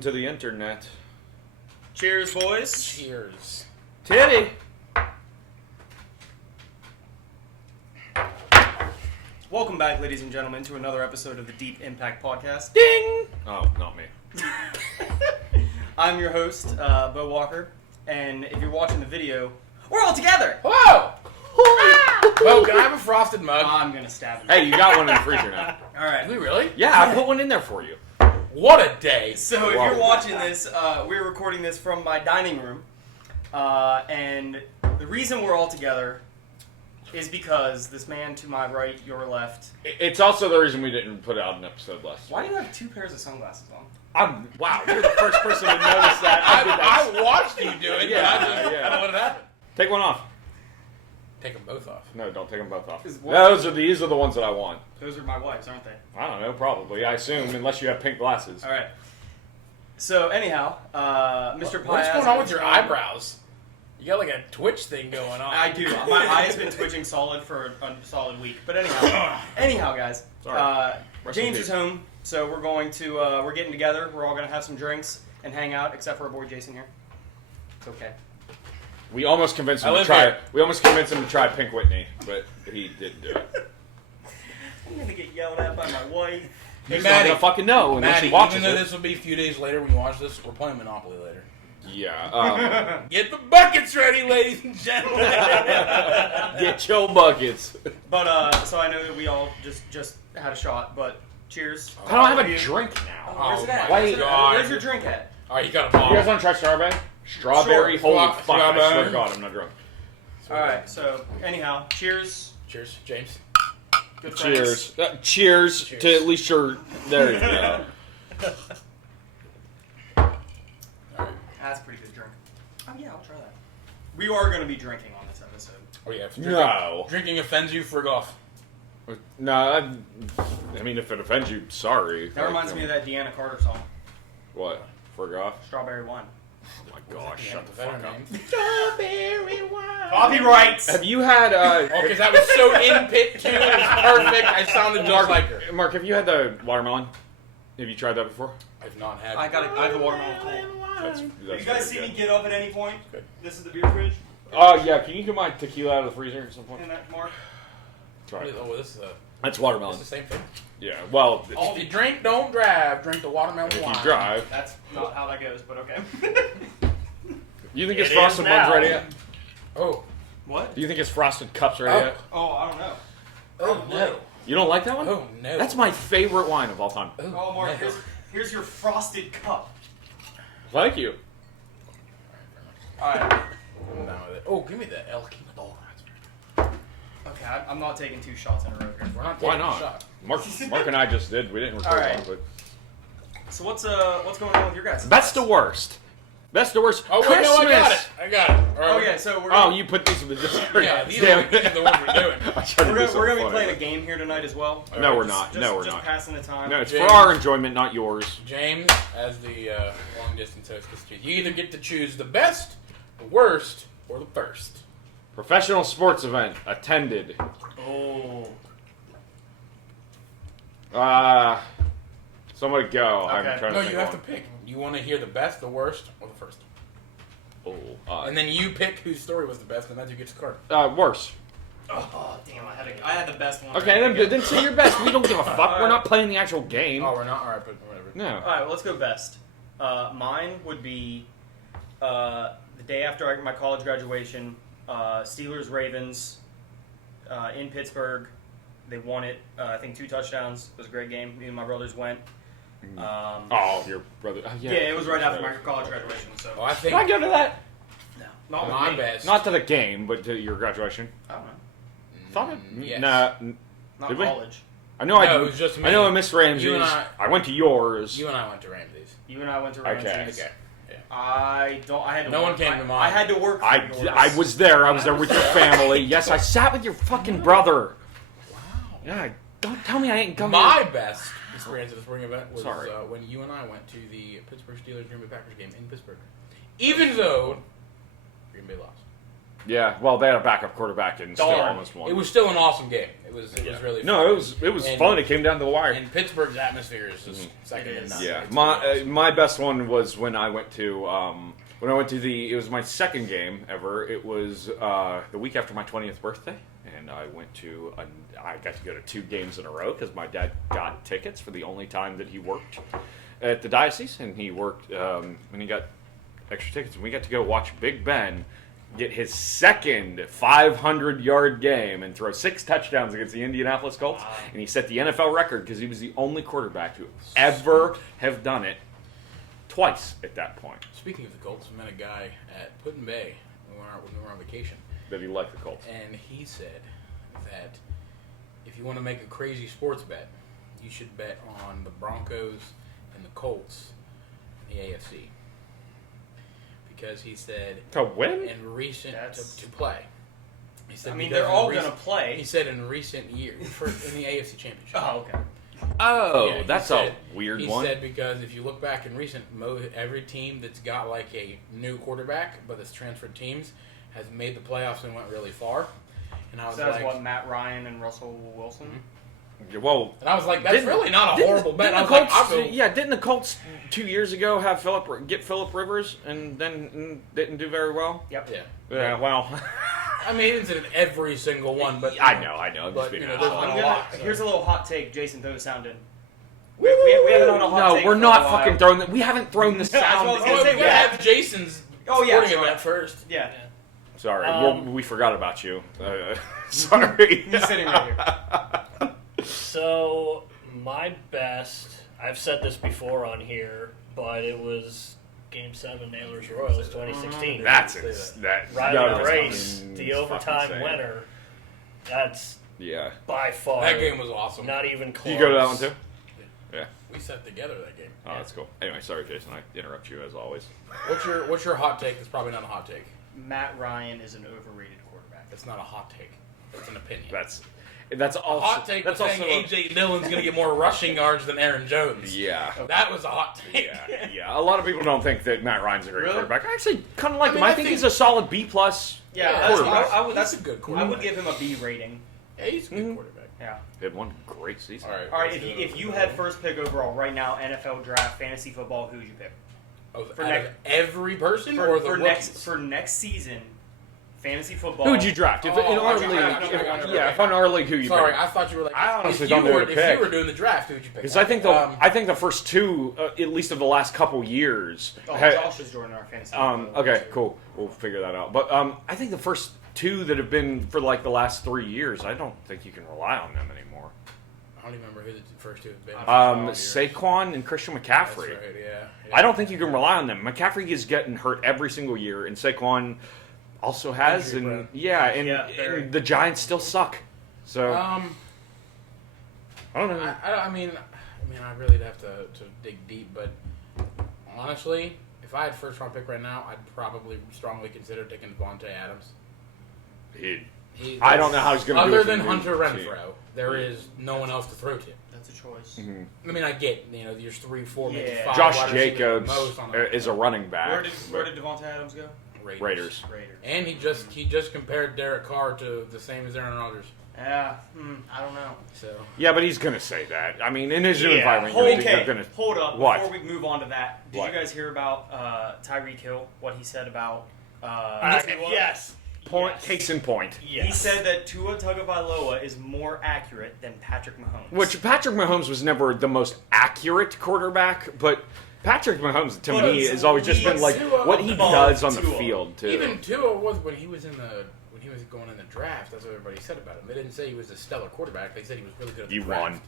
Welcome to the internet. Cheers, boys. Cheers. Titty! Welcome back, ladies and gentlemen, to another episode of the Deep Impact Podcast. Ding! Oh, not me. I'm your host, Bo Walker, and if you're watching the video, we're all together! Whoa! Bo, can I have a frosted mug? I'm gonna stab him. Hey, you got one in the freezer now. Alright. Did we really? Yeah, I put one in there for you. What a day. So if Wow. you're watching this, we're recording this from my dining room, and the reason we're all together is because this man to my right, your left. It's also the reason we didn't put out an episode last Why do you have two pairs of sunglasses on? Wow, you're the first person to notice that. I watched you do it, Yeah, but I don't know what happened. Take one off. Take them both off. No, don't take them both off. Is what- These are the ones that I want. Those are my wife's, aren't they? I don't know, probably. I assume, unless you have pink glasses. Alright. So, anyhow, Mr. Pie. What's going on with your eyebrows? You got like a twitch thing going on. I do. My eye has been twitching solid for a solid week. But anyhow, guys. Sorry. James is home, so we're going to we're getting together. We're all gonna have some drinks and hang out, except for our boy Jason here. It's okay. We almost convinced him I to live try. here. We almost convinced him to try Pink Whitney, but he didn't do it. I'm gonna get yelled at by my wife. He's Maddie, not gonna fucking know unless Maddie, he watches even though it. this will be a few days later when you watch this, we're playing Monopoly later. Yeah. Get the buckets ready, ladies and gentlemen. Get your buckets. But so I know that we all just had a shot. But cheers. I don't have a drink now. Where's it at? my Where's it at? God. Where's your drink at? All right, you got a You bottle. guys want to try strawberry? Strawberry? Sure. Holy fuck! I swear Strawberry. to God, I'm not drunk. All right. So anyhow, cheers. Cheers, James. Good friends. Cheers. Cheers Cheers. to at least your. There you go. That's a pretty good drink. Oh yeah, I'll try that. We are going to be drinking on this episode. Oh yeah. If No. Drinking offends you, frig off. No, I mean, if it offends you, sorry. That reminds me of that Deanna Carter song, What? Forgot? Strawberry Wine. Oh my gosh, Yeah, shut the better fuck up. name. Strawberry Wine. Copyrights. Have you had, Oh, because I was so in pit too. It was perfect. I sounded just like her. Mark, have you had the watermelon? Have you tried that before? I've not had. I have the watermelon cold. That's You very guys see good. me get up at any point? Good. This is the beer fridge. Yeah, can you get my tequila out of the freezer at some point? And that Mark. Try it. Oh, this is That's it's watermelon. the same thing. Yeah, well, If you drink, don't drive. Drink the watermelon if wine. you drive. That's not how that goes, but okay. You think his It frosted is buns now. ready yet? Oh. What? Do you think his frosted cups ready Oh. yet? Oh, I don't know. Oh no. You don't like that one? Oh no. That's my favorite wine of all time. Oh, Mark, no. here's your frosted cup. Thank you. Alright. I'm down with it. Oh, give me the El Quimador. Okay, I'm not taking 2 shots in a row here. We're not Why taking a not? shot. Mark and I just did. We didn't record All right. one, but So what's going on with your guys? that's the worst. That's the worst. Oh wait, Christmas. no, I got it. I got it. All right. Okay, so we're Oh, gonna, you put these in the Discord. Yeah, these Damn are the ones we're doing. I tried to we're do gonna something be funny. playing a game here tonight as well. No, we're Just- not. Just, No, we're just not. passing the time. No, it's James. for our enjoyment, not yours. James, as the long distance host, gets to choose. You either get to choose the best, the worst, or the first. Professional sports event attended. Oh. Somebody go. I'm Okay. trying No, to think you have to one. pick. You want to hear the best, the worst, or the first. Oh, And then you pick whose story was the best, and that's who gets the card. worse. Oh, damn! I had the best one. Okay, then say your best. We don't give a fuck. We're not playing the actual game. Oh, we're not? Alright, but whatever. No. All right, well, let's go best. Mine would be the day after my college graduation. Steelers Ravens in Pittsburgh. They won it. I think 2 touchdowns. It was a great game. Me and my brothers went. Oh, your brother. Yeah, it was right after my college graduation. So Oh, I Can think I go to that? no, not with my me. best. Not to the game, but to your graduation. I don't know. Thought it. Yes. Nah. Not Did we? college. I know I No, did. it was just me. I know I missed Ramsey's. You and I- went to yours. You and I went to Ramsey's. You and I went to Okay. Ramsey's. Okay. I don't. I had to. No work. one came to mine. I had to work. For yours. I was there. I was there with your family. Yes, I sat with your fucking brother. Wow. Yeah, don't tell me I ain't coming. My best experience at the spring event was Sorry. when you and I went to the Pittsburgh Steelers Green Bay Packers game in Pittsburgh. Even though Green Bay lost. Yeah, well, they had a backup quarterback and still Darn. almost won. It was still an awesome game. It was really fun. No, it was And- fun. It came down to the wire. And Pittsburgh's atmosphere is just second It to is. none. Yeah, It's my best one was when I went to it was my second game ever. It was the week after my 20th birthday, and I got to go to 2 games in a row because my dad got tickets for the only time that he worked at the diocese, and he worked and he got extra tickets, and we got to go watch Big Ben get his second 500-yard game and throw 6 touchdowns against the Indianapolis Colts, and he set the NFL record because he was the only quarterback to ever have done it twice at that point. Speaking of the Colts, we met a guy at Put-in Bay when we were on vacation, That he liked the Colts. and he said that if you want to make a crazy sports bet, you should bet on the Broncos and the Colts in the AFC. Because he said To win? in recent That's- to play. He said I mean, because they're in all recent- going to play. He said in recent years in the AFC Championship. Oh, okay. Oh, Yeah, he that's said- a weird he one. said because if you look back in recent, every team that's got like a new quarterback but that's transferred teams has made the playoffs and went really far. And I was So that's like, what, Matt Ryan and Russell Wilson? Well, and I was like, that's really not a horrible bet. I Didn't was the like, Colts, I'll go. yeah, didn't the Colts 2 years ago have Phillip Rivers and then didn't do very well? Yep. Yeah. Yeah, well, I mean, he didn't in every single one, but I know. I'm just But, being you know, an there's asshole. a lot, so. Here's a little hot take. Jason, throw the sound in. We haven't done a hot No, take we're for a not while. fucking throwing that. We haven't thrown the That's what I sound. was gonna Oh, say, we yeah. have Jason's Oh, yeah, sporting sorry. event first. Yeah. Sorry, we forgot about you. Sorry. He's sitting right here. So, my best, I've said this before on here, but it was Game 7 Nailers Royals 2016. That's Say that. Riley that was Race, fucking the overtime insane. winner. That's Yeah. by far That game was awesome. not even close. You go to that one too? Yeah. We sat together that game. Oh, that's cool. Anyway, sorry, Jason. I interrupt you as always. What's your hot take? That's probably not a hot take. Matt Ryan is an overrated quarterback. That's not a hot take. That's an opinion. That's also hot take was that's saying also AJ Dillon's going to get more rushing yards than Aaron Jones. yeah. That was a hot take. Yeah. A lot of people don't think that Matt Ryan's a great Really? quarterback. I actually kind of like I mean, him. I I think think- he's a solid B plus. Yeah, Yeah, that's, quarterback. I would, that's He's a good I quarterback. would give him a B rating. Yeah, he's a good Mhm. quarterback. Yeah. He had one great season. All right. All right, let's do if you it. had first pick overall right now, NFL draft, fantasy football, who would you pick? Oh, for out next- of every person For, or the for rookies? next season, fantasy football. Who would you draft? If, in Oh, our okay, league, I got you. if on our league, who you Sorry, pick? I thought you were like. I honestly if don't you know were, who to If pick. you were doing the draft, who would you pick? Because I think the first two, at least of the last couple years. Oh, ha- Josh is joining our fantasy. Okay, cool. We'll figure that out. But I think the first two that have been for like the last 3 years, I don't think you can rely on them anymore. I don't even remember who the first two have been. Saquon and Christian McCaffrey. That's right, yeah. I don't think you can rely on them. McCaffrey is getting hurt every single year, and Saquon also has, Injury and prone. Yeah, very. and the Giants still suck. So I don't know. I mean, I really have to dig deep, but honestly, if I had first round pick right now, I'd probably strongly consider taking Devontae Adams. I don't know how he's going to do it. Other for than the Hunter team. Renfro, there is no one else to throw to. That's a choice. Mhm. I mean, I get there's 3, 4, maybe Yeah. 5. Josh wide receivers Jacobs most on is a running back. Where did Devontae Adams go? Raiders. Raiders. And he just compared Derek Carr to the same as Aaron Rodgers. Yeah, I don't know. So Yeah, but he's going to say that. I mean, in his new Yeah, environment, hold, you're going to. hold up. What? Before we move on to that, did What? you guys hear about Tyreek Hill? What he said about? Yes. Point, Yes. case in point. Yes. He said that Tua Tagovailoa is more accurate than Patrick Mahomes. Which Patrick Mahomes was never the most accurate quarterback, but Patrick Mahomes to But me has always just been like Tua what he above does on the Tua. field too. even Tua was when he was going in the draft. That's what everybody said about him. They didn't say he was a stellar quarterback. They said he was really good at the You draft. won.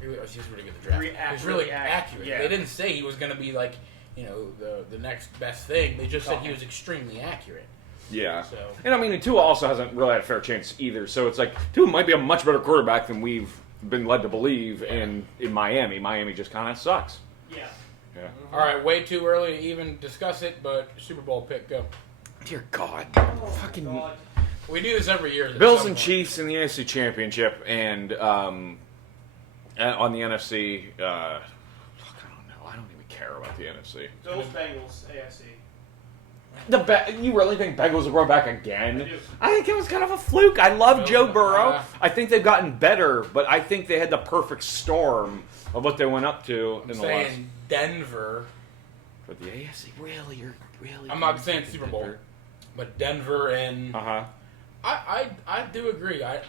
He was really good at the draft. He was really accurate. yeah. They didn't say he was going to be like the next best thing. They just said he was extremely accurate. Yeah. So And I mean, Tua also hasn't really had a fair chance either. So it's like Tua might be a much better quarterback than we've been led to believe in Miami. Miami just kind of sucks. Yeah. Yeah. all right, way too early to even discuss it, but Super Bowl pick go. Dear God. Fucking God. We do this every year. Bills at some and point. Chiefs in the AFC Championship, and on the NFC. Fuck, I don't know. I don't even care about the NFC. Bills Bengals AFC. You really think Bengals will grow back again? I do. I think it was kind of a fluke. I love No, Joe Burrow. I think they've gotten better, but I think they had the perfect storm of what they went up to in the last. Saying Denver. For the AFC, really? I'm not saying Super Bowl, but Denver and Uh-huh. I do agree. That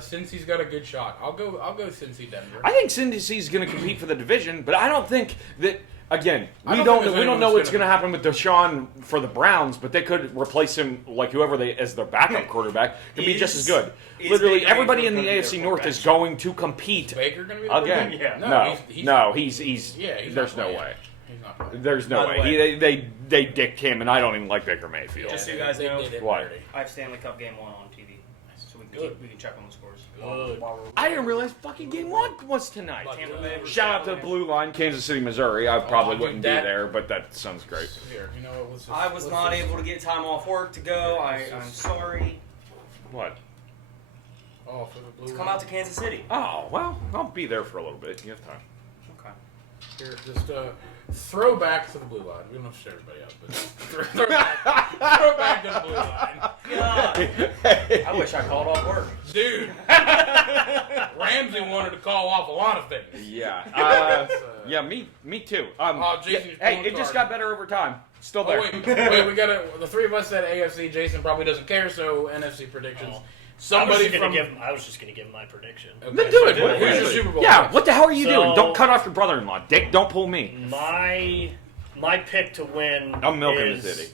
Cincy's got a good shot. I'll go Cincy Denver. I think Cincy's going to compete for the division, but I don't think that. Again, I we don't don't think there's know anyone what's that's going to happen with Deshaun for the Browns, but they could replace him like whoever they as their backup quarterback could be just as good. Is Literally, Baker everybody in the Mayfield AFC gonna be North their is going to compete Is Baker gonna be the again. quarterback? Yeah. No, he's he's yeah. He's there's not no playing. way. He's not playing. There's no By the way. They dick him, and I don't even like Baker Mayfield. Just so you guys They know, did it What? dirty. I have Stanley Cup Game 1 on TV, so we can check on the scores. Good. I didn't realize fucking game 1 was tonight. Tampa Bay versus Shout out to the Tampa Bay. Blue Line, Kansas City, Missouri. I probably dude, wouldn't be that- there, but that sounds great. Here, you know what? I was not able to get time off work to go. I'm sorry. What? Oh, for the blue. Let's come out to Kansas City. Oh, well, I'll be there for a little bit. You have time. Okay. Here, just throw back to the blue line. We don't have to shut everybody up, but throw back to the blue line. God. I wish I called off work. Dude, Ramsey wanted to call off a lot of things. Yeah. Yeah, me too. Jason's hey, pulling it just card. got better over time. Still Oh, there. wait, we gotta. The three of us said AFC. Jason probably doesn't care, so NFC predictions. Oh. Somebody I was just gonna give my prediction. Okay, Then do it. so What- Who's your Super Bowl? Yeah, pick? what the hell are you So- doing? Don't cut off your brother-in-law, Dick. Don't pull me. My pick to win. I'm milking is, the city.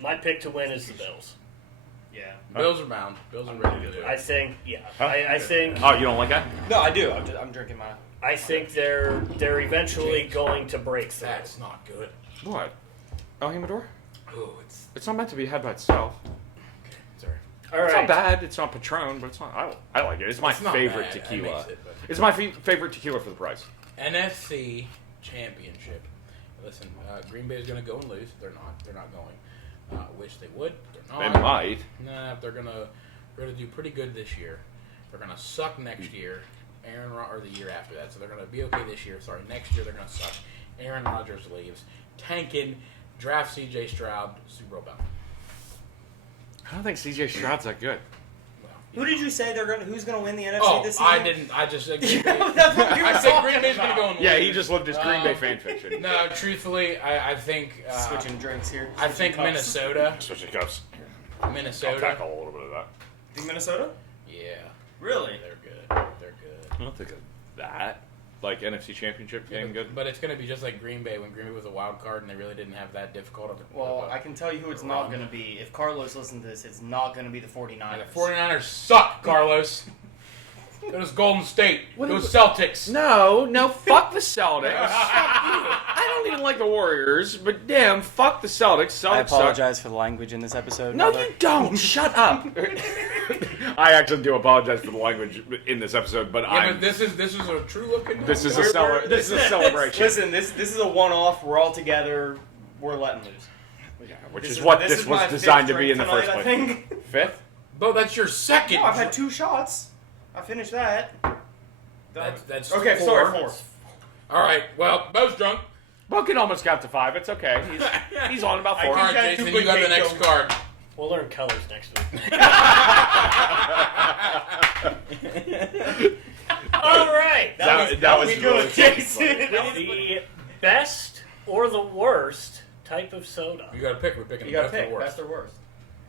My pick to win is the Bills. Yeah. Bills are bound. Bills are ready to do I it. think. Yeah. Huh? I think. Oh, you don't like that? No, I do. I'm drinking my. I think they're eventually going to break through. That's not good. What? El Jimador? Oh, It's not meant to be had by itself. okay. Sorry. All It's right. not bad. It's not Patron, but it's not. I like it. It's my It's not favorite bad. That tequila. makes it, but- It's my favorite tequila for the price. NFC Championship. Listen, Green Bay is going to go and lose. They're not. They're not going. Wish they would. They're They not. might. Nah, they're gonna do pretty good this year. They're gonna suck next year. Or the year after that. So they're gonna be okay this year. Sorry, next year they're gonna suck. Aaron Rodgers leaves. Tanking. Draft C.J. Stroud. Super Bowl bound. I don't think CJ Stroud's that good. Well, Who did you say who's gonna win the NFC Oh, this season? I didn't. I just said Green Bay. That's what you were I said talking Green Bay's gonna about. go and Yeah, lose. he just lived his Green Bay fan fiction. No, truthfully, I think. Switching drinks here. I think Switching cups. Minnesota. Switching cups. I'll Minnesota. tackle a little bit of that. Think Minnesota? Yeah, Really? they're good. They're good. I don't think of that. Like NFC Championship game good. But it's going to be just like Green Bay when Green Bay was a wild card and they really didn't have that difficult of a. Well, I can tell you who it's not going to be. If Carlos listens to this, it's not going to be the 49ers. And the 49ers suck, Carlos. Go to Golden State. What Go is- Celtics. No, fuck the Celtics. I don't even like the Warriors, but damn, fuck the Celtics. Celtics I suck. apologize for the language in this episode. No, brother. you don't. Shut up. I actually do apologize for the language in this episode, but Yeah, but this is a true look into this is it. this is a celebration. Listen, this is a one-off. We're all together. We're letting loose. Yeah, which is what this was my designed to fifth be in the drink first tonight, place. I think. Fifth? Bo, that's your second. No, I've had 2 shots. I finished that. That's Okay, four. sorry, 4. All right. Well, Bo's drunk. Bucket almost got to 5. It's okay. He's on about 4. All right, gotta Jason, you got the duplicate next them. card. We'll learn colors next week. All right. That was we really good, fucking Jason. funny. The best or the worst type of soda. You got to pick. We're picking You the gotta best pick or worst. best or worst.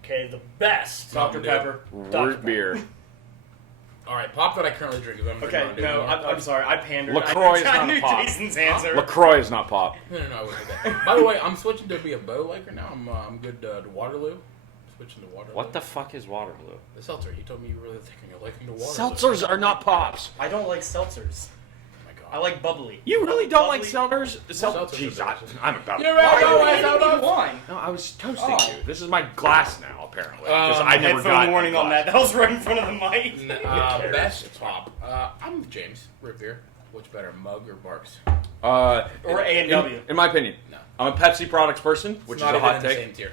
Okay, the best. Dr. Dr. Pepper. Root beer. All right, pop that I currently drink is I'm Okay, Mountain Dew. no, You want I'm sorry. I pandered. LaCroix is I not knew a pop. Jason's answer. LaCroix is not pop. No, I wouldn't do that. By the way, I'm switching to be a Bo liker now. I'm good to Waterloo. Switching to Waterloo. What the fuck is Waterloo? The seltzer. You told me you were really thinking you're liking the Waterloo. Seltzers are not pops. I don't like seltzers. Oh my god. I like bubbly. You really don't like Bubbly. seltzers? Seltzers Jeez, are delicious. I'm about You're to. right. Why No, are I you don't handing me know. wine? No, I was toasting Oh. you. This is my glass now, apparently. Because I never Headphone got warning on that. That was right in front of the mic. Best pop. I'm with James. Root beer. Which better, Mug or Barks? Or A&W. In my opinion, No. I'm a Pepsi products person, which It's is not a even hot in the take. same tier.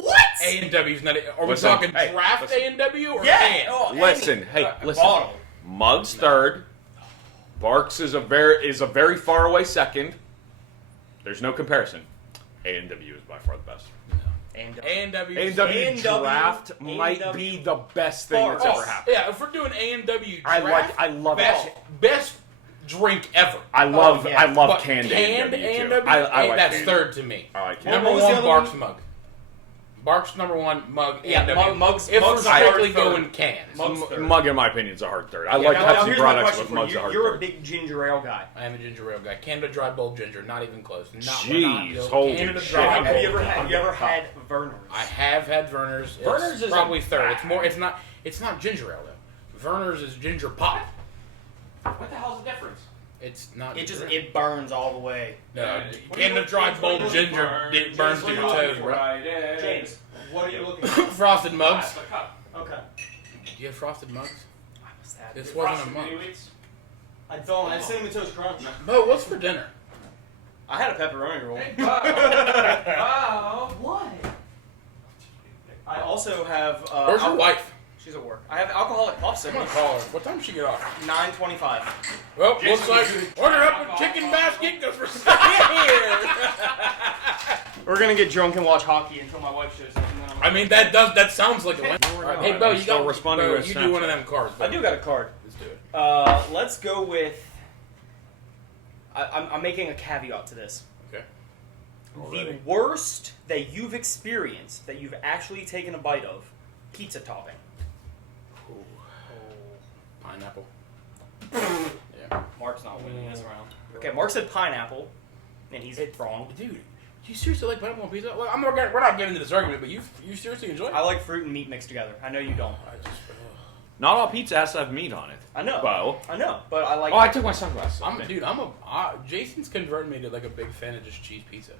What? A&W's not. Are we Listen, talking hey, draft listen. A&W or Yeah. can? Oh, Listen, hey, listen. Bottle. Muggs third. Barks is a very far away second. There's no comparison. A&W is by far the best. A&W. A&W draft might be the best thing that's ever happened. Yeah, if we're doing A&W draft, I love best drink ever. I love But canned canned A&W. A&W, I like that's canned. third to me. I like Number What was the one, other Barks one? mug. Barks number one, mug. Yeah, A&W. mugs. If we're Mugs are strictly third. going cans, Mugs third. Mug, in my opinion, is a hard third. I Yeah, like now Pepsi here's my products, question but for Mug's you. a hard You're a third. big ginger ale guy. I am a ginger ale guy. Canada Dry Bold Ginger, not even close. Jeez, holy Canada shit. Dry Have you Bold. ever had Verner's? I have had Verner's. Verner's is probably a- third. It's more. It's not ginger ale though. Verner's is ginger pop. What the hell's the difference? It's not. It burns all the way. No, Canada Dry Bold Ginger it burns to your toes, bro. James, what are you looking for? Frosted mugs. Okay. Do you have frosted mugs? I must have. This wasn't a mug. I don't. I cinnamon toast crunch. Bo, what's for dinner? I had a pepperoni roll. What? I also have. Where's your wife? She's at work. I have alcoholic puffs I'm in gonna call her. What time does she get off? 9:25. Well, looks like order up a chicken basket because we're staying here. We're gonna get drunk and watch hockey until my wife shows up. And then I mean, that sounds like a win. All right, hey, Bo, I'm you still got responding Bo, with you Snapchat. do one of them cards. I do got a card. Let's do it. Let's go with. I'm making a caveat to this. Okay. The worst that you've experienced, that you've actually taken a bite of, pizza topping. Pineapple. Yeah. Mark's not winning this round. Okay, Mark said pineapple, and he's wrong. Dude, you seriously like pineapple on pizza? Look, we're not getting into this argument, but you seriously enjoy it? I like fruit and meat mixed together. I know you don't. Not all pizza has to have meat on it. I know. Bo. I know, but I like. Oh, I took my sunglasses. Jason's converting me to like a big fan of just cheese pizza.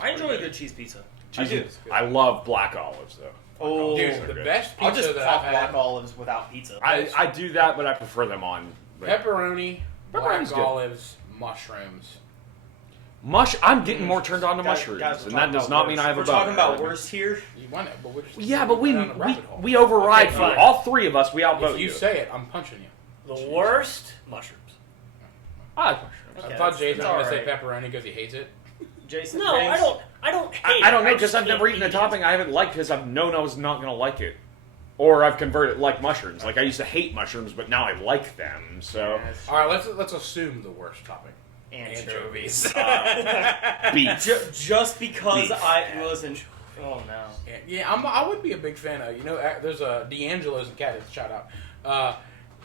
I enjoy a good cheese pizza. Cheese I do. is- I love black olives though. Oh, Dude, so the good. best I'll pizza just that pop I've black had. olives without pizza. I do that, but I prefer them on. Like, Pepperoni, Pepperoni's black good. olives, mushrooms. I'm getting more turned on to Guys, mushrooms, guys, we're and that talking does about not mean I have we're a boner. talking about worst here. You want it, but we're just Yeah, but we down the rabbit hole. we override Okay, for fine. all three of us. We outvote If you say it, I'm punching you. The worst mushrooms. I like mushrooms. Okay, I thought that's Jason was going to say alright. pepperoni because he hates it. Jason, No, James? I don't hate I don't it. know because just I've never can't eaten a eat it. topping I haven't liked because I've known I was not going to like it, or I've converted like mushrooms. Like I used to hate mushrooms, but now I like them. So All right, let's assume the worst topping. Anchovies. beef. Just because Beef. I listen. Oh no. Yeah, I would be a big fan of. There's a D'Angelo's in Cadiz, shout out.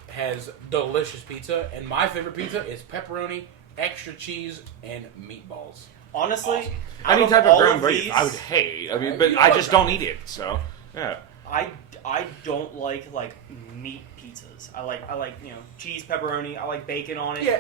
Has delicious pizza, and my favorite pizza is pepperoni, extra cheese, and meatballs. Honestly, Any out type all of ground beef, these, I would hate. I mean, You but I like just ground don't eat it. So yeah. I don't like meat pizzas. I like cheese, pepperoni. I like bacon on it. Yeah,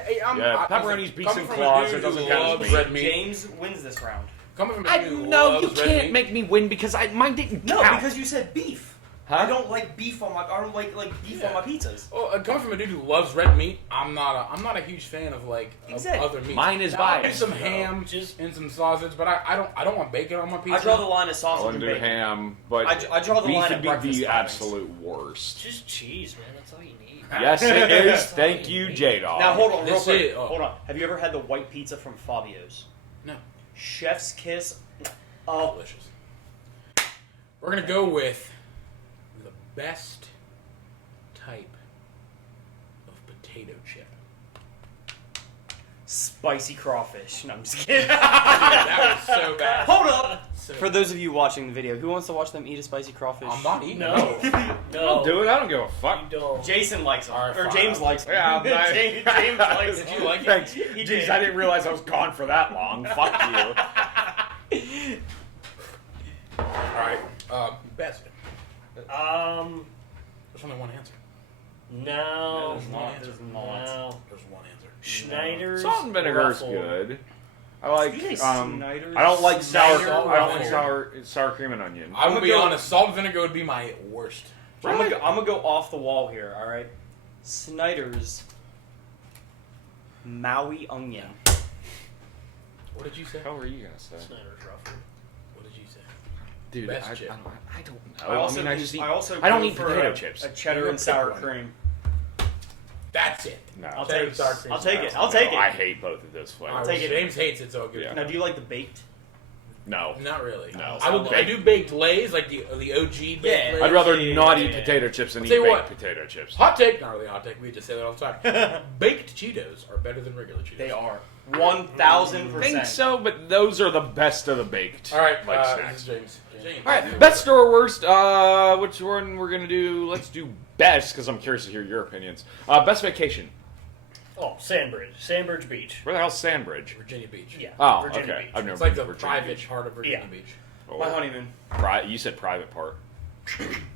pepperoni's beats coming and from claws, a it dude who doesn't count as loves meat. red meat. James wins this round. Coming from a I dude who no, loves you red can't meat. make me win because mine didn't No, count. because you said beef. Huh? I don't like beef on my. I don't like beef on my pizzas. Well, coming from a dude who loves red meat, I'm not a huge fan of Exactly. of other meats. Mine is Now, I'll get biased, some though. ham and some sausage, but I don't want bacon on my pizza. I draw the line at I sausage wouldn't and do bacon. ham, but I draw the beef line would at be breakfast the toppings. absolute worst. Just cheese, man. That's all you need. Yes, it is. Thank you, J-Dog. Now hold on, real This quick. is- Hold on. Have you ever had the white pizza from Fabio's? No. Chef's kiss. Oh, Delicious. We're gonna go with the best type of potato chip. spicy crawfish. No, I'm just kidding. That was so bad. Hold up. So For those of you watching the video, who wants to watch them eat a spicy crawfish? I'm not eating. No. Don't do it. I don't give a fuck. You don't. Jason likes them. Alright, Or fine. James likes them. Yeah, James likes them. Did you like it? Thanks. He Jeez, did. I didn't realize I was gone for that long. Fuck you. All right. Best. There's only one answer. No. There's not. There's not. No. There's one answer. Schneider's Salt and vinegar is Ruffle. good. I like. Did you say I Snyder's? don't like sour. Snyder I don't like Ruffle. sour cream and onion. I will I'ma be go- honest. Salt and vinegar would be my worst. I'm gonna go off the wall here. All right. Snyder's Maui onion. What did you say? How were you gonna say, Schneider's Ruffle. What did you say? dude? Best I chip. don't know. I also I just eat. also I don't go eat for potato a- chips. A cheddar You're and a sour pick one. cream. That's it. No, I'll Cheddar take and sour cream. I'll take it. No, I'll take I it. hate both of those flavors. All right, take well, it. James hates it, so good. Yeah. Now, do you like the baked? No. Not really. No. I do baked Lays, like the OG baked Lays. I'd rather Yeah. not eat potato chips than I'll eat tell you baked what. potato chips. Hot take, not really a hot take. We just say that all the time. Baked Cheetos are better than regular Cheetos. They are 1,000%. I think so, but those are the best of the baked. All right, like this snacks. is James. James. All right, best or worst. Which one we're gonna do? Let's do best because I'm curious to hear your opinions. Best vacation. Oh, Sandbridge Beach. Where the hell's Sandbridge? Virginia Beach. Yeah. Oh, Virginia okay. Beach. I've never It's like been the to Virginia private Beach. part of Virginia Yeah. Beach. Oh, My honeymoon, You said private part.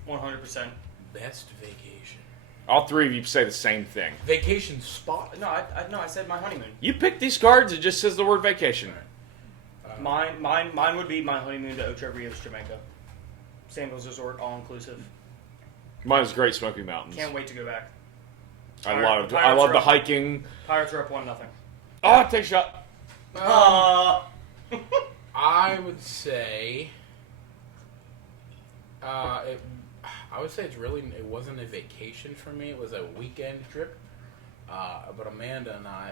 100%. Best vacation. All three of you say the same thing. Vacation spot. No, I said my honeymoon. You picked these cards. It just says the word vacation. Mine would be my honeymoon to Ocho Rios, Jamaica. Sandals Resort, all inclusive. Mine is Great Smoky Mountains. Can't wait to go back. I Pirates love the are up. hiking. Pirates are up 1-0. Oh, take a shot. I would say. I would say it wasn't a vacation for me. It was a weekend trip. But Amanda and I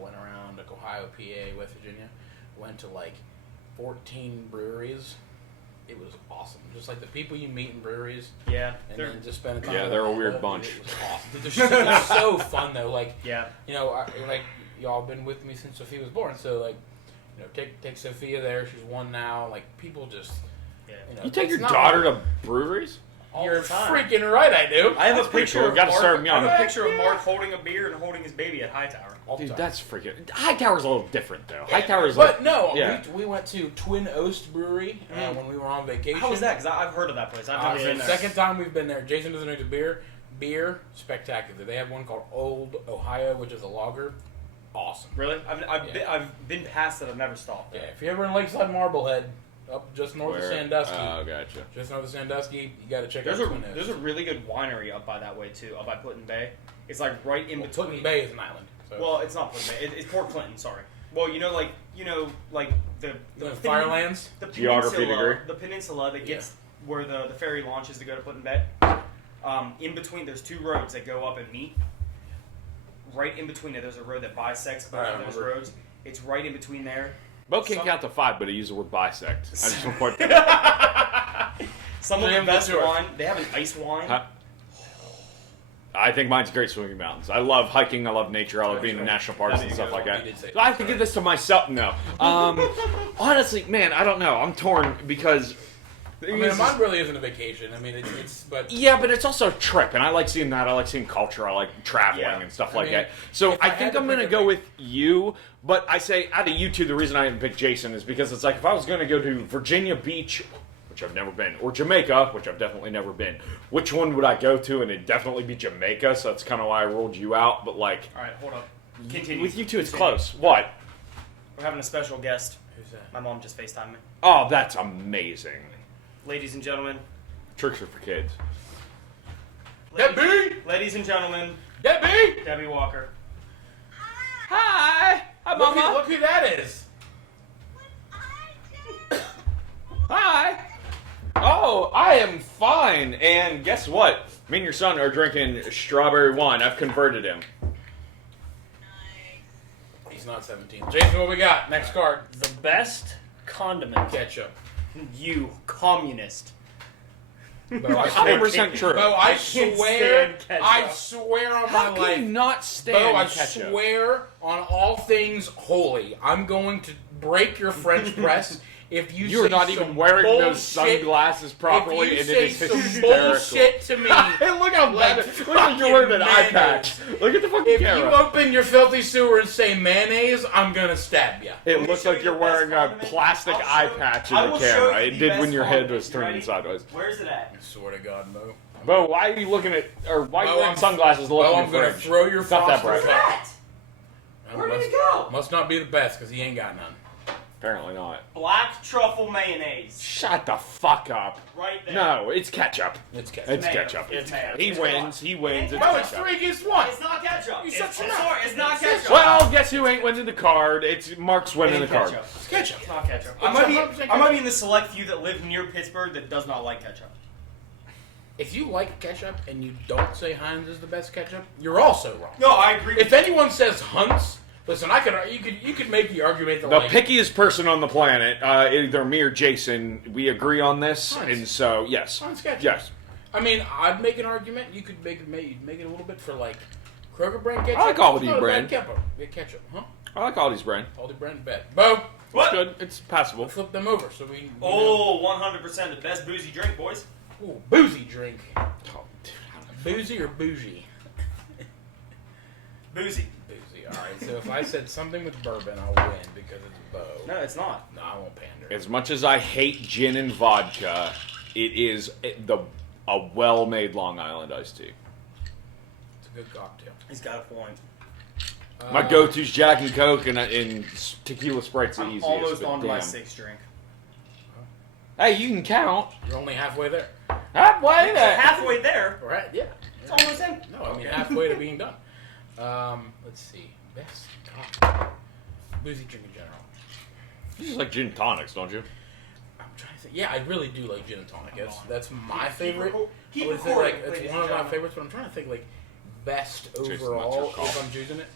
went around like Ohio, PA, West Virginia. Went to 14 breweries. It was awesome. Just like the people you meet in breweries. Yeah, And they're- then just spending time. Yeah, with they're a them. weird Dude, bunch. It was awesome. Dude, they're so fun though. yeah. Y'all been with me since Sophia was born, so take Sophia there. She's 1 now. People just. Yeah. You take it's your not- daughter to breweries? All You're the time. freaking right, I do. I have That's a pretty picture cool. of Gotta Mark. start 'em I have young. a picture of Mark holding a beer and holding his baby at Hightower. All the Dude, time. that's freaking. Hightower's a little different though. Hightower's But no, yeah. we went to Twin Oast Brewery when we were on vacation. How was that? Because I've heard of that place. I've never been there. Second time we've been there. Jason doesn't know the beer. Beer, spectacular. They have one called Old Ohio, which is a lager. Awesome. Really? I've been past it. I've never stopped. Yeah, if you're ever in Lakeside Marblehead, up just north of Sandusky, Oh, gotcha. just north of Sandusky, you got to check There's out a Twin Oast. there's a really good winery up by that way too, up by Putin Bay. It's right in between. Putin Bay is an island. So. Well, it's not Putin Bay. It's Port Clinton. Sorry. Well, the Firelands. the Geography peninsula, degree. the peninsula that gets where the ferry launches to go to Putin Bay. In between, there's 2 roads that go up and meet. Right in between it, there's a road that bisects both of those roads. It's right in between there. Bo can't count to 5, but he used the word bisect. I just want to point that out. Some of the Jam, best what's yours? wine. They have an ice wine. Huh? I think mine's Great Smoky Mountains. I love hiking. I love nature. I love being in national parks There and you stuff go. like You that. did say So I have to give this to myself. No. Honestly, man, I don't know. I'm torn because. I mean, mine really isn't a vacation. I mean, it's but Yeah, but it's also a trip, and I like seeing that. I like seeing culture. I like traveling Yeah. and stuff I like mean, that. So if I I had think to I'm going to pick a go thing- with you. But I say, out of you two, the reason I didn't pick Jason is because it's like if I was going to go to Virginia Beach, which I've never been, or Jamaica, which I've definitely never been, which one would I go to? And it'd definitely be Jamaica, so that's kind of why I ruled you out. But like, All right, hold up. Continue. with you two, it's Continue. close. What? We're having a special guest. who's that? My mom just FaceTimed me. Oh, that's amazing. Ladies and gentlemen. Tricks are for kids. Debbie, Ladies and gentlemen, Debbie, Debbie Walker. Hi. Hi, look who that is. Hi. Oh, I am fine. And guess what? Me and your son are drinking strawberry wine. I've converted him. He's not 17. Jason, what we got? Next card. The best condiment. Ketchup. You communist. Bo, I 100% true. Bo, I can't swear. stand ketchup. I swear on How my can life. you not stand Bo, I ketchup? swear on all things holy, I'm going to break your French press if you You're say not some even wearing those bullshit- sunglasses properly, if you and say it is some hysterical. bullshit to me. Hey, look how bad! Like Look like you're wearing an eye fucking patch. Look at the fucking If camera. you open your filthy sewer and say mayonnaise, I'm gonna stab you. It me looks show like you you're the best wearing a condiment. plastic I'll eye show- patch in I the will show camera. you It the did best when your head condiment. was You turning ready? sideways. Where's it at? Swear to God, Mo. Bo, why are you looking at, or why are you Bo, wearing sunglasses to look Bo, in I'm the gonna fridge? throw your It's not that Frosted bright. Flakes. Where did Must- it go? Must not be the best because he ain't got none. Apparently not. Black truffle mayonnaise. Shut the fuck up. Right there. No, it's ketchup. It's ketchup. It's mayo. ketchup. It's mayo. He It's wins. He wins. It's Bro, it's ketchup. 3 against 1. It's not ketchup. You It's, shut it's, your mouth. sorry, it's not ketchup. Well, guess who ain't winning the card? It's Mark's winning the It's card. ketchup. It's ketchup. It's not ketchup. It's I might, be, 100% I might be in the select few that live near Pittsburgh that does not like ketchup. If you like ketchup and you don't say Heinz is the best ketchup, you're also wrong. No, I agree. If anyone says Hunt's Listen, you could make the argument that The like, pickiest person on the planet, either me or Jason, we agree on this, Nice. and so yes, Mine's ketchup. yes. I mean, I'd make an argument. You could make it a little bit for like Kroger brand ketchup. I like Aldi It's not a brand. bad ketchup, huh? I like Aldi's brand. Aldi brand, bet. Bo, What? It's good. It's passable. we'll flip them over so we. Oh, 100% the best boozy drink, boys. Ooh, boozy drink. Oh, dude, Boozy or bougie? Boozy. Boozy. All right. So if I said something with bourbon, I'll win because it's Bo. No, it's not. No, I won't pander. As much as I hate gin and vodka, it is a well-made Long Island iced tea. It's a good cocktail. He's got a point. My go-to's Jack and Coke, and tequila Sprite's the I'm easiest. almost but on to my damn. 6th drink. Hey, you can count. You're only halfway there. Halfway there. Halfway there. Right? Yeah. It's almost in. No, I mean halfway to being done. Let's see. Best cocktail. Boozy drink in general. You just like gin and tonics, don't you? I'm trying to think. Yeah, I really do like gin and tonic. That's my Keep favorite. keep I would say recording, like it's ladies one and of my gentlemen. favorites, but I'm trying to think like best Jason, that's overall your call. if I'm choosing it.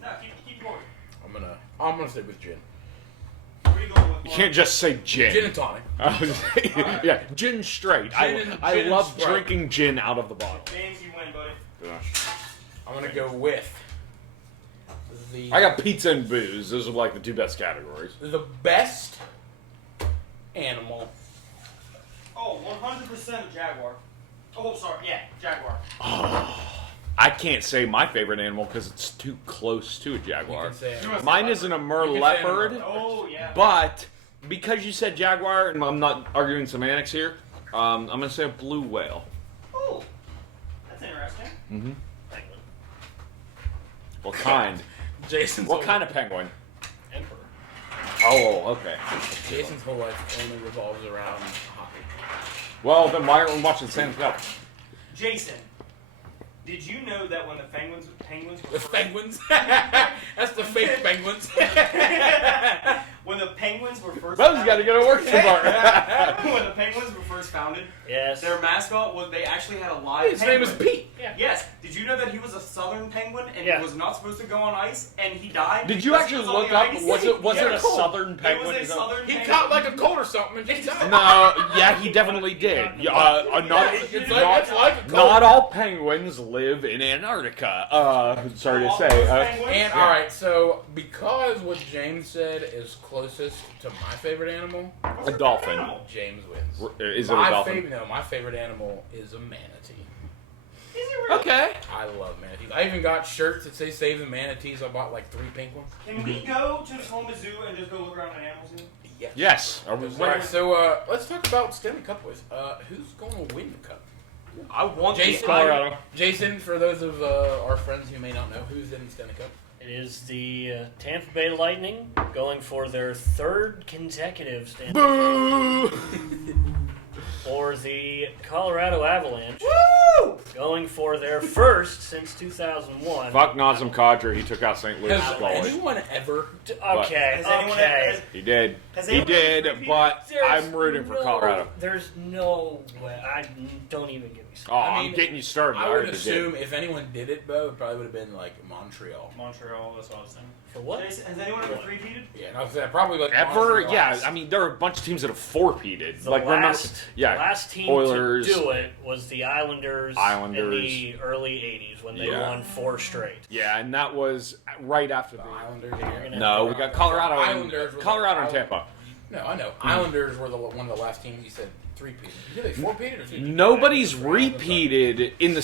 No, keep going. I'm gonna stick with gin. Where are you going with You one? can't just say gin. Gin and tonic. Yeah, gin straight. Gin I and love Sprite. drinking gin out of the bottle. James, you win, buddy. I'm gonna go with the I got pizza and booze. Those are like the two best categories. the best animal. Oh, 100% Jaguar. Oh, sorry. Yeah, Jaguar. I can't say my favorite animal because it's too close to a You jaguar. can say You Mine isn't a mer You can say leopard, an Oh, yeah. but because you said jaguar, and I'm not arguing semantics here, I'm gonna say a blue whale. Oh, that's interesting. Mm-hmm. Penguin. What kind? Jason's What whole- kind of penguin? Emperor. Oh, okay. Jason's whole life only revolves around hockey. Well, then why aren't we watching Stanley Cup? Jason, did you know that when the penguins were The first- penguins. That's the fake penguins. when the penguins were first Bo's got to go to work tomorrow. when the penguins were first founded, Yes. their mascot was they actually had a live His penguin. name is Pete. Yeah. Yes. Did you know that he was a southern penguin and Yeah. he was not supposed to go on ice and he died? Did you because he actually was on look the up? ice? Was it Yeah, a southern penguin? It was Is a that- southern He penguin. caught like a cold or something and just died. No, yeah, he definitely did. Not, It's like a cold. not all penguins live in Antarctica. Sorry to say. And all right, so because what James said is closest to my favorite animal, A dolphin. James wins. Is it a My dolphin? favorite, no, my favorite animal is a manatee. Is it really? Okay. I love manatees. I even got shirts that say "Save the Manatees." I bought like 3 pink ones. Can we go to the Columbus Zoo and just go look around the animals zoo? Yes. All right, so let's talk about Stanley Cup boys. Who's going to win the cup? I want Jason. Colorado. Jason, for those of our friends who may not know, who's in the Stanley Cup? It is the Tampa Bay Lightning going for their 3rd consecutive Stanley Boo! or the Colorado Avalanche Woo! going for their 1st since 2001. Fuck Nazem Kadri. He took out St. Louis' Has goalie. anyone ever? Okay, Has anyone okay. He did. Has He anyone did, repeated? but There's I'm rooting for no- Colorado. There's no way. Don't even get me Oh, started. I mean, I'm getting you started. I would already did. assume if anyone did it, Bo, it probably would have been like Montreal. Montreal, that's what I was thinking. For what? Jason, has anyone ever three-peated? Yeah, and I was probably like Ever? Montreal. Yeah. I mean, there are a bunch of teams that have 4-peated. The Like, last, yeah. the last team Oilers. to do it was the Islanders, in the early 80s when they Yeah. won 4 straight. Yeah, and that was right after The the. Islanders. gonna- No, we got Colorado. Islanders. And, Colorado and Tampa. No, I know. Islanders were one of the last teams you said 3-peated. Did they 4-peated or 3-peated? Nobody's repeated in the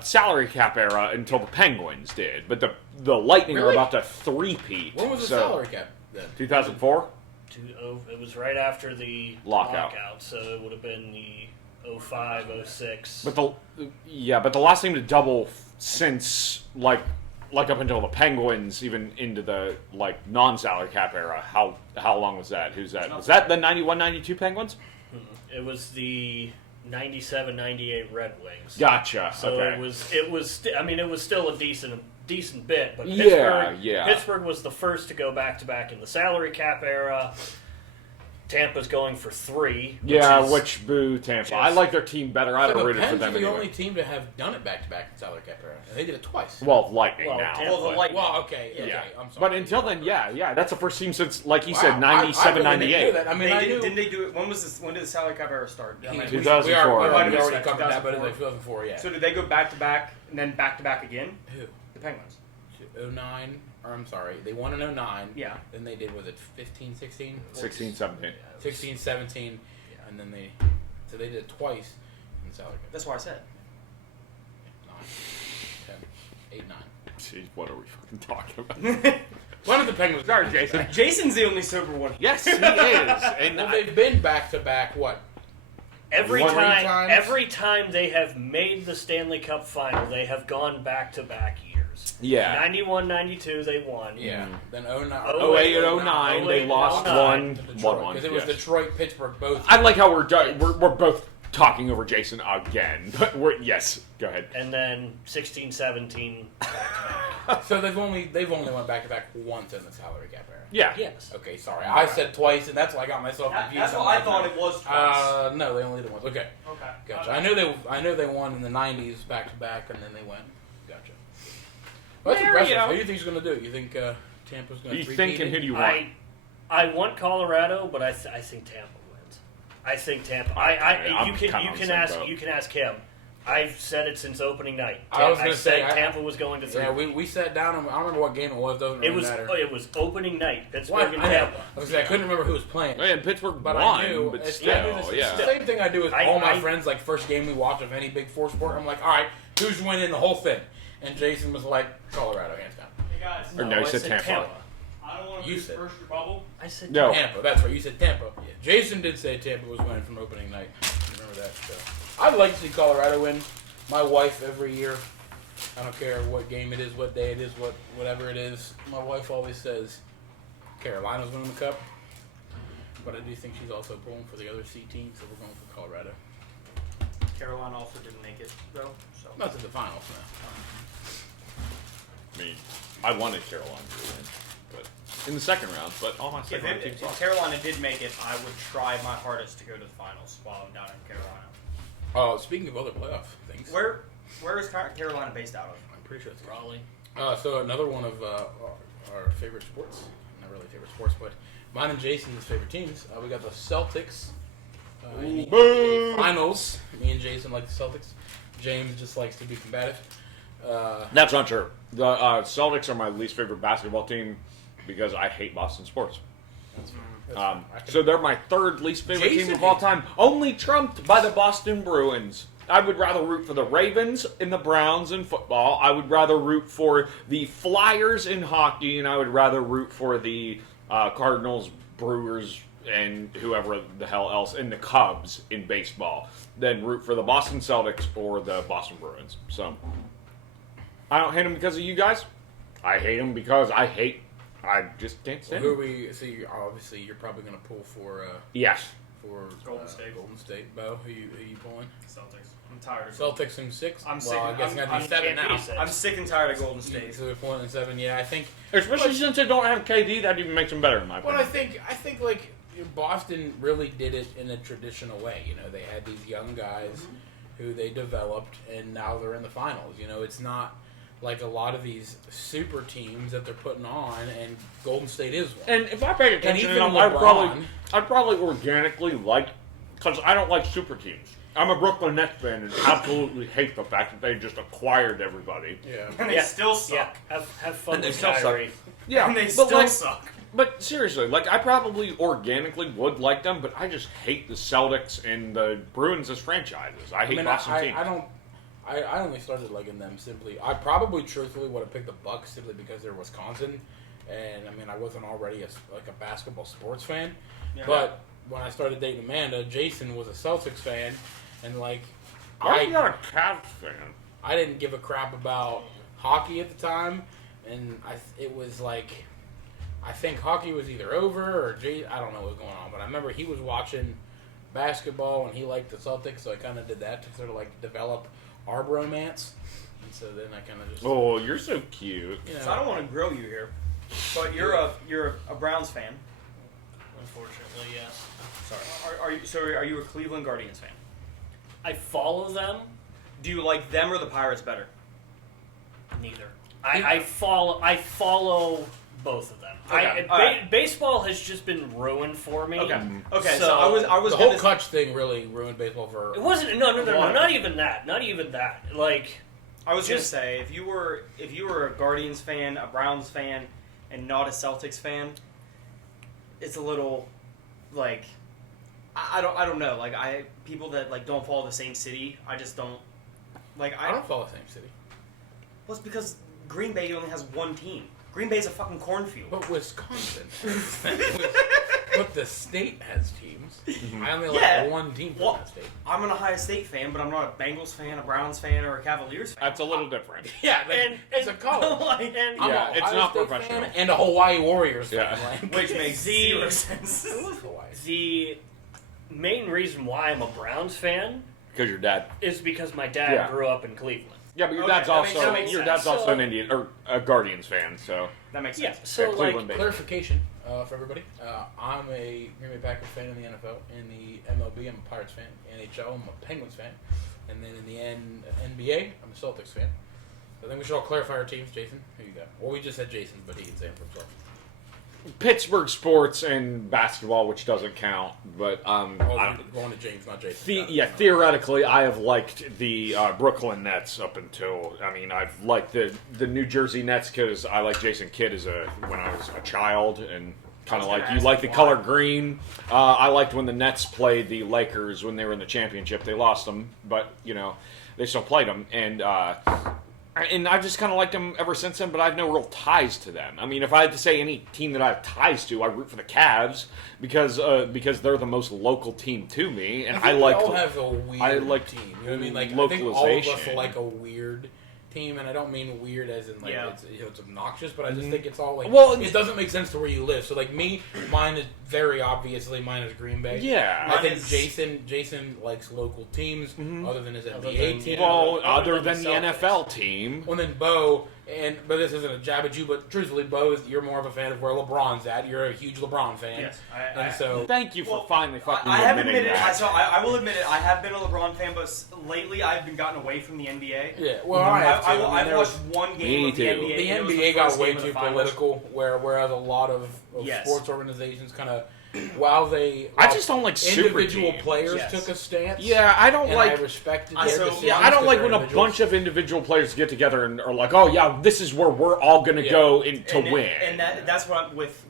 salary cap era until the Penguins did, but the Lightning are Really? about to three-peat. When was the So, salary cap then? 2004. It was right after the Lockout. so it would have been the 05, 06. But the last team to double since like up until the Penguins, even into the like non-salary cap era. How long was that? Who's that? Was that the 91-92 Penguins? It was the 97-98 Red Wings. Gotcha. So okay. it was. I mean, it was still a decent bit, but Yeah, yeah. Pittsburgh was the first to go back to back in the salary cap era. Tampa's going for 3. Which boo Tampa. I like their team better. I'd have So the rooted for Pens them are the anyway. only team to have done it back-to-back in salary cap era. And they did it twice. Well, Lightning Well, now. Tampa. Well, the Lightning. Well, okay. Yeah. I'm sorry. But until then, that's the first team since, like you Wow, said, 97, I really didn't 98. know that. I mean, They I did, knew. didn't they do it? When did the salary cap era start? I mean, 2004. We already Yeah. covered that, but 2004. it's like 2004, yeah. So did they go back to back and then back to back again? Who? The Penguins. 09, or I'm sorry, they won in 09. Yeah. Then they did, was it 15, 16? 16, 17. 16, 17, and then so they did it twice in salary cap. That's what I said. 9, 10, 8, 9. Jeez, what are we fucking talking about? One of the Penguins. Sorry, Jason. Jason's the only sober one. Yes, he is. And Well, they've been back-to-back, what? Every One time they have made the Stanley Cup final, they have gone back-to-back years. Yeah. 91, 92, they won. Yeah. Then 09. 08 and 09, they 08, lost 09. one. Detroit, One. because it was Yes. Detroit, Pittsburgh, both. I like how we're both talking over Jason again. But yes, go ahead. And then 16, 17. So they've only went back-to-back once in the salary cap era. Yeah. Yes. Okay, sorry. I said twice, and that's why I got myself confused. That's what I thought it was twice. No, they only did once. Okay, Okay. gotcha. I know they won in the '90s back to back, and then they went. Gotcha. Well, that's There impressive. you go. What do you think he's going to do? You think Tampa's going to? You think and who do you want? I want Colorado, but I think Tampa wins. I think Tampa. I'm You kinda on can the same ask boat. you can ask him. I've said it since opening night. I was gonna said say, Tampa was going to 3. Yeah, we sat down. And I don't remember what game it was. Doesn't it really was matter. it was opening night. Why? Pittsburgh and I know. Tampa. I was gonna say, I couldn't remember who was playing. And Pittsburgh But won, I knew, but it's still, the same thing I do with all my friends. Like first game we watch of any big four sport, I'm like, all right, who's winning the whole thing? And Jason was like, Colorado, hands down. Hey guys, Or no, I you said said Tampa. I don't want You to said- burst your bubble. I said No. Tampa, that's right. You said Tampa. Yeah. Jason did say Tampa was winning from opening night. Remember that. So. I'd like to see Colorado win. My wife every year, I don't care what game it is, what day it is, whatever it is, my wife always says Carolina's winning the Cup. But I do think she's also pulling for the other C team, so we're going for Colorado. Carolina also didn't make it though. So. Not to the finals I mean, I wanted Carolina to win, but in the second round. But all my second round teams If lost. Carolina did make it, I would try my hardest to go to the finals while I'm down in Carolina. now. Speaking of other playoff things, Where is Carolina based out of? I'm pretty sure it's Raleigh. So another one of our favorite sports, not really favorite sports, but mine and Jason's favorite teams. We got the Celtics in the Boo! finals. Me and Jason like the Celtics. James just likes to be combative. That's not true. The Celtics are my least favorite basketball team because I hate Boston sports. That's fine. I can- So they're my third least favorite Jason team of all hates time, only trumped by the Boston Bruins. I would rather root for the Ravens and the Browns in football. I would rather root for the Flyers in hockey, and I would rather root for the Cardinals, Brewers, and whoever the hell else, and the Cubs in baseball than root for the Boston Celtics or the Boston Bruins. So I don't hate them because of you guys. I hate them because I just can't So stand who them. are we? So obviously you're probably going to pull for Yes. Golden State. Golden State. Bo, who you pulling? Celtics. I'm tired of Celtics in 6. I'm well, sick. I guess I'm- it's I'm going to be 7 can't now. be six. I'm sick and tired of Golden State. So they're pulling in 7. Yeah, I think. Especially since they don't have KD, that even makes them better in my Well, opinion. I think like Boston really did it in a traditional way. You know, they had these young guys who they developed, and now they're in the finals. You know, it's not like a lot of these super teams that they're putting on, and Golden State is one. And if I paid attention to even them, I'd LeBron- probably organically like, because I don't like super teams. I'm a Brooklyn Nets fan and absolutely hate the fact that they just acquired everybody. Yeah. And they still suck. Yeah, have fun And they with still suck. Kyrie. Yeah, And they but still like, suck. but seriously, like I probably organically would like them, but I just hate the Celtics and the Bruins as franchises. I hate Boston teams. I only started liking them simply. I probably truthfully would have picked the Bucks simply because they're Wisconsin, and I mean I wasn't already a basketball sports fan. Yeah. But when I started dating Amanda, Jason was a Celtics fan, and like I'm not a Cavs fan. I didn't give a crap about hockey at the time, and it was like I think hockey was either over or I don't know what was going on, but I remember he was watching basketball and he liked the Celtics, so I kind of did that to sort of like develop our bromance, and so then I kind of just Oh, you're so cute. you know, So I don't want to grill you here, but you're a Browns fan. Unfortunately, yes. Sorry. Are you a Cleveland Guardians fan? I follow them. Do you like them or the Pirates better? Neither. I follow both of them. Okay, alright. Baseball has just been ruined for me. Okay. Okay. So, So I was The whole gonna Kutch thing really ruined baseball for. It wasn't. No. Why? Not even that. Like, I was gonna just- say if you were a Guardians fan, a Browns fan, and not a Celtics fan, it's a little like I don't know. Like people that like don't follow the same city, I just don't like. I don't follow the same city. Well, it's because Green Bay only has one team. Green Bay's a fucking cornfield. But Wisconsin, but the state has teams. I only like Yeah. one team from Well, that state. I'm an Ohio State fan, but I'm not a Bengals fan, a Browns fan, or a Cavaliers fan. That's a little different. Yeah, and it's a college. Like, and I'm Yeah, a it's Ohio not State professional. fan and a Hawaii Warriors fan. Yeah. Like, which makes zero sense. I love Hawaii. the main reason why I'm a Browns fan Because your dad. is because my dad Yeah. grew up in Cleveland. Yeah, but your Okay, dad's that makes- also that makes your sense. dad's also So- an Indian or a Guardians fan. So That makes Yeah. sense. So Yeah, like, Cleveland Bay. Clarification for everybody. I'm a Green Bay Packers fan in the NFL. In the MLB, I'm a Pirates fan. NHL, I'm a Penguins fan. And then in the NBA, I'm a Celtics fan. So I think we should all clarify our teams. Jason, who you got? Well, we just said Jason, but he can say it for himself. Pittsburgh sports and basketball, which doesn't count, but Oh, I we're going to James, not Jason. theoretically, I have liked the Brooklyn Nets up until. I mean, I've liked the New Jersey Nets because I like Jason Kidd when I was a child, and kind of I was like gonna you ask like the why. color green. I liked when the Nets played the Lakers when they were in the championship. They lost them, but they still played them, and I've just kind of liked them ever since then, but I have no real ties to them. I mean, if I had to say any team that I have ties to, I root for the Cavs because they're the most local team to me, and I like. We all have a weird like team. You know what I mean? Like I think all of us localization. like a weird team, and I don't mean weird as in like Yeah. it's obnoxious, but I just think it's all like Well, it doesn't make sense to where you live. So like mine is very obviously mine is Green Bay. Yeah. I think Mine Jason likes local teams other than his Other NBA than- team. Well, Other other than than the the Celtics. NFL team. Well, then Bo, but this isn't a jab at you, but truthfully, Bo, you're more of a fan of where LeBron's at. You're a huge LeBron fan. Yes, And so Thank you for finally fucking I have admitting admitted. that. I will admit it. I have been a LeBron fan, but lately I've been gotten away from the NBA. yeah, well, I have too. I mean, I've there watched was- one game Me of the too. NBA. The and it was NBA got first way game of the too finals. political, whereas a lot of Yes. sports organizations kind of, while I just don't like super individual teams. players Yes. took a stance. Yeah, I don't and like. I respected I- their so- decisions Yeah, I don't because like they're when a individuals. bunch of individual players get together and are like, "Oh yeah, this is where we're all gonna Yeah. go in to and win." that's what I'm, with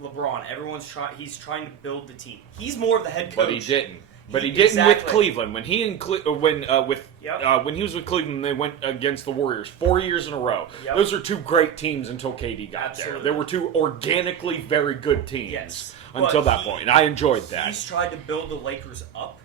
LeBron. Everyone's he's trying to build the team. He's more of the head coach. But he didn't. But he didn't with Exactly. Cleveland. When he and when he was with Cleveland, they went against the Warriors 4 years in a row. Yep. Those are two great teams until KD got Absolutely. there. They were two organically very good teams Yes. until But that point. And I enjoyed that. He's tried to build the Lakers up.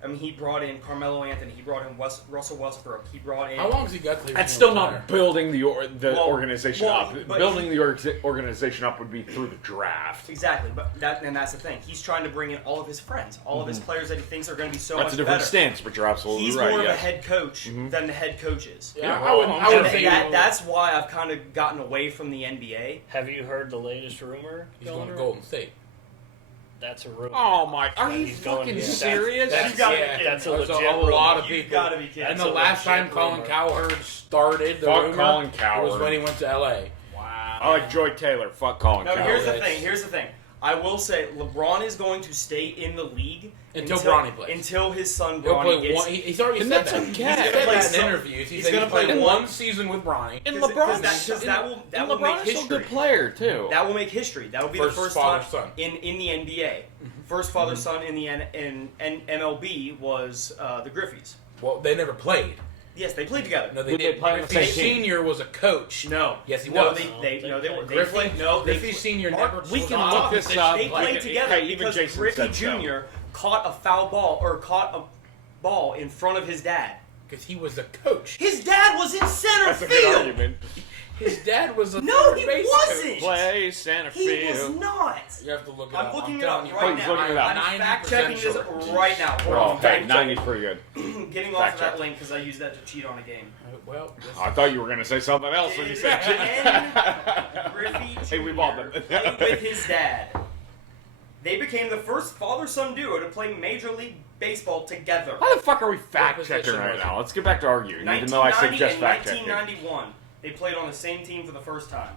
I mean, he brought in Carmelo Anthony. He brought in Russell Westbrook. He brought in. How long has he got? That's still not building the Well, organization well, up. but Building the organization up would be through the draft. Exactly, but that's the thing. He's trying to bring in all of his friends, all of his players that he thinks are going to be so That's much a different better. stance, but you're absolutely He's right. more of a Yes. head coach than the head coaches. Yeah, Yeah, well, I And would say that's why I've kind of gotten away from the NBA. Have you heard the latest rumor? he's going to Golden State. That's a rumor. Oh my! Are you He's going- fucking yeah. serious? That's, You gotta be yeah, kidding. That's a there's legit a rumor. lot of You've people. got to be kidding. And That's the a last time legit Colin rumor. Cowherd started the Fuck rumor Colin Cowherd. was when he went to LA. Wow. I like Joy Taylor. Fuck Colin No, Cowherd. here's the That's- thing. Here's the thing. I will say LeBron is going to stay in the league Until Bronny plays. Until his son He'll Bronny play gets. one. He's already And said that's that. okay. He's He's said gonna that play in some- interviews. He he's said gonna he played play one one- season with Bronny. And Because LeBron's that will make LeBron's still a history. good player too. That will make history. That will be First the first father, time son. in the NBA. First father son in the in MLB was the Griffies. Well, they never played. Yes, they played together. No, they Did they didn't. play on the Griffey same team? Senior was a coach. No. Yes, he no, was. They were. They Griffey, played. No, they Griffey Senior Mark, never. we was can on look opposite this up. They played Like, together hey, even because Jason Griffey said so. Jr. caught a foul ball or caught a ball in front of his dad. because he was a coach. His dad was in center That's a field. good argument. His dad was a No, third he base wasn't. coach. Play center He was field. not. You have to look it I'm up. looking it telling up you, right Please now. look it up. I'm fact checking this 90% right now. Hold Oh, on, okay, fact 90's pretty good. checking. Getting off Fact of that check. link because I use that to cheat on a game. Well, I thought you were going to say something else when you said Ken Griffey Hey, we've all Jr. been- played with his dad. They became the first father-son duo to play Major League Baseball together. Why the fuck are we fact checking position right was now? Let's get back to arguing, even though I 1990 suggest and fact checking. 1991, they played on the same team for the first time.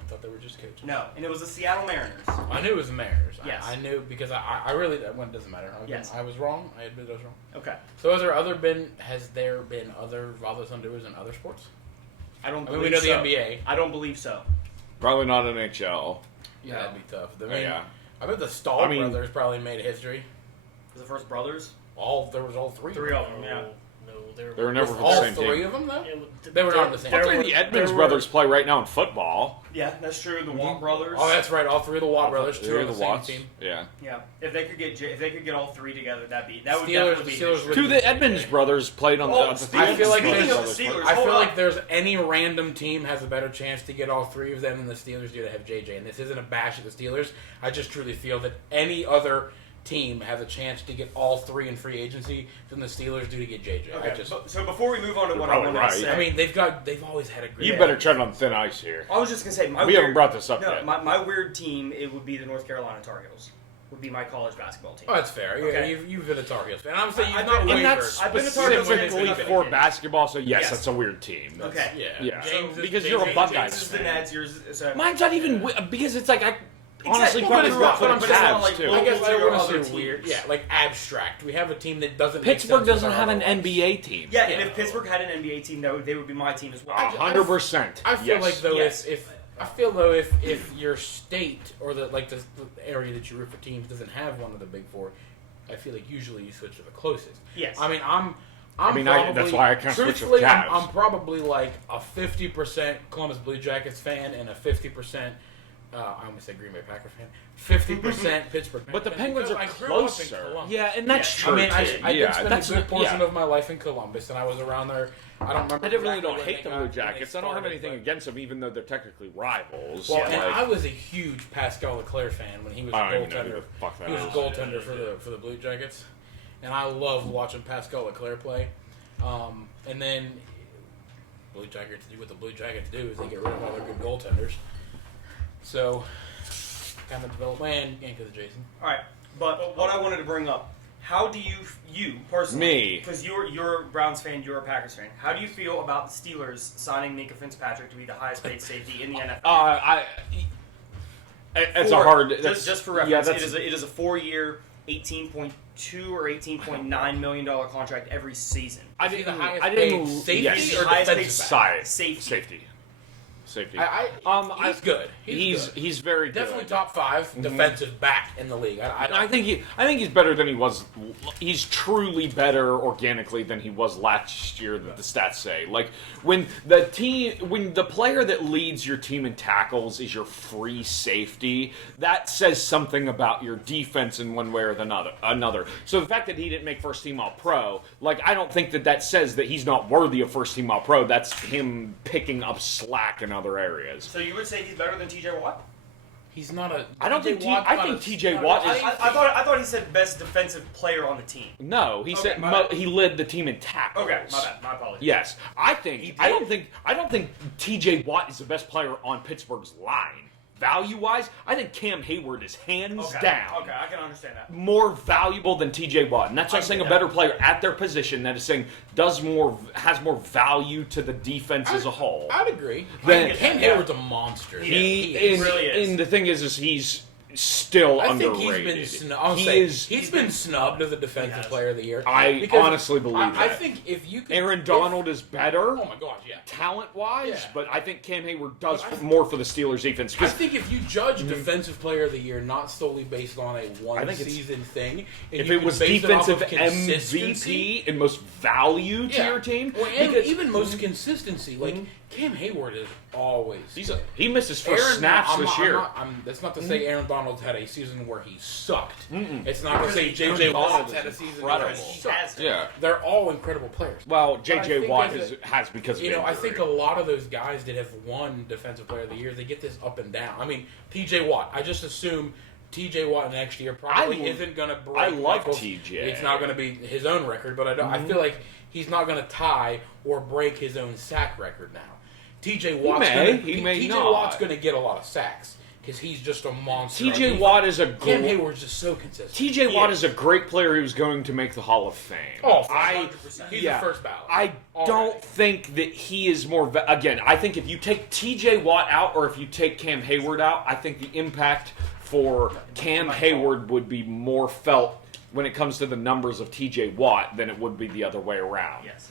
I thought they were just coaches. No, and it was the Seattle Mariners. I knew it was the Mariners. Yes. I knew because I really, well, it doesn't matter. Yes. I was wrong. I admit I was wrong. Okay. So has there been other father-son duos in other sports? I don't I believe mean, we know so. the NBA. I don't believe so. Probably not NHL. Yeah, that'd be tough. I Oh, mean, yeah. I bet the Stahl brothers probably made history. Was the first brothers? There was all three. Three of them, yeah. No, They were never for the all same three team. of them though. It, They were not the same. All There three of the Edmonds brothers play right now in football. Yeah, that's true. The Watt brothers. Oh, that's right. All three of the Watt brothers. Two They're on the same Watts. team. Yeah. Yeah. If they could get all three together, that would Steelers- definitely be Steelers history. would- Two of the Edmonds brothers played on Oh, the speaking I feel like speaking there's- of the Steelers, I hold feel on. like there's any random team has a better chance to get all three of them than the Steelers do to have JJ. And this isn't a bash at the Steelers. I just truly feel that any other team has a chance to get all three in free agency than the Steelers do to get JJ. Okay, so before we move on to what I probably wanted right. to say, I mean, they've always had a great. You better tread on thin ice here. I was just gonna say We haven't brought this up yet. My weird team, it would be the North Carolina Tar Heels. Would be my college basketball team. Oh, that's fair. Yeah, Okay. you've been a Tar Heels fan. I'm saying you've I've not been- wavered. And that's I've been a Tar Heels fan specifically since for I've basketball, so yes, Yes. that's a weird team. That's- Okay. Yeah. Yeah. is- Because you're a James- Buckeyes James is the fan. Nets. Yours is Mine's not even because it's like I honestly Exactly. probably But root it's for not- the but it's not Cavs like too. I guess I Your want other to say weird. teams. Yeah, like abstract. We have a team that doesn't. Pittsburgh make sense doesn't with have our an other ones. NBA team. Yeah, and if Pittsburgh had an NBA team, they would be my team as well. 100%. I feel like though Yes. if your state or the area that you root for teams doesn't have one of the big four, I feel like usually you switch to the closest. Yes. I mean I'm I mean, probably, that's why I kinda switched with truthfully, Cavs. I'm probably like a 50% Columbus Blue Jackets fan and a 50%. I almost said Green Bay Packer fan. 50% Pittsburgh fan. But the Because Penguins are I grew up in closer. Columbus. Yeah, and that's Yeah. true. I mean, I yeah, did spend that's a good portion yeah. of my life in Columbus, and I was around there. I don't remember. I really exactly don't when hate they the Blue got- when they Jackets. I don't have started, anything but- against them, even though they're technically rivals. Well, Yeah, and like, I was a huge Pascal Leclerc fan when he was a I don't even know who goaltender. the fuck that He was a is. goaltender for the Blue Jackets, and I loved watching Pascal Leclerc play. And then Blue Jackets do what the Blue Jackets do is they get rid of all their good goaltenders. So kind of developed my end because of Jason. All right, but what I wanted to bring up, how do you personally, Me. because you're a Browns fan, you're a Packers fan, how do you feel about the Steelers signing Minka Fitzpatrick to be the highest paid safety in the NFL? it's a hard. Just for reference, it is a 4-year, $18.2 or $18.9 million contract every season. I Is he the didn't. highest I didn't. paid safety yes. or highest paid defensive back? Safety. Safety. He's good. He's good. very Definitely good. top 5 defensive back in the league. I think he's better than he was. He's truly better organically than he was last year. That the stats say. Like when the player that leads your team in tackles is your free safety, that says something about your defense in one way or another. So the fact that he didn't make first team All Pro, like I don't think that says that he's not worthy of first team All Pro. That's him picking up slack in other areas. So you would say he's better than T.J. Watt? he's not a. I don't think I think T.J. not Watt a- is. I thought he said best defensive player on the team. No, he Okay, said my bad. he led the team in tackles. Okay, my bad. My apologies. Yes, I don't think T.J. Watt is the best player on Pittsburgh's line. Value-wise, I think Cam Hayward is hands down Okay, I can understand that. more valuable than T.J. Watt, and that's I not saying a get better that. player at their position. That is saying has more value to the defense as a whole. I'd agree. Then- Cam Yeah. Hayward's a monster. He and, really is. and the thing is he's still I think underrated. he's been snubbed. He's been snubbed as a defensive has. player of the year. I Because honestly believe I that. think if you could, Aaron Donald is better. Oh my gosh, yeah. Talent-wise, Yeah. but I think Cam Hayward does But I- more for the Steelers defense. I 'Cause think if you judge defensive player of the year not solely based on a one think it's- season thing, and if you it could was base it off defensive of consistency, MVP and most value to yeah. your team, well, and because even most consistency, like Cam Hayward is always. he missed his first snaps I'm this not- year. that's not to say Aaron Donald's had a season where he sucked. It's not to Because say Aaron J.J. Donald Watt's is had a season incredible. where he He sucked. has. Yeah. They're all incredible players. Well, But I J.J. think Watt as a- has because of You know, I injury. think a lot of those guys that have won Defensive Player of the Year, they get this up and down. I mean, T.J. Watt. I just assume T.J. Watt next year probably isn't going to break. I like Michael's- T.J.. It's not going to be his own record, but I feel like he's not going to tie or break his own sack record now. T.J. Watt's may going not. to get a lot of sacks because he's just a monster. TJ Watt is a Cam Hayward's just so consistent. TJ Watt is a great player who's going to make the Hall of Fame. Oh, 100%. He's the first ballot. I don't think that he is more... Again, I think if you take TJ Watt out or if you take Cam Hayward out, I think the impact for Cam Hayward would be more felt when it comes to the numbers of TJ Watt than it would be the other way around. Yes.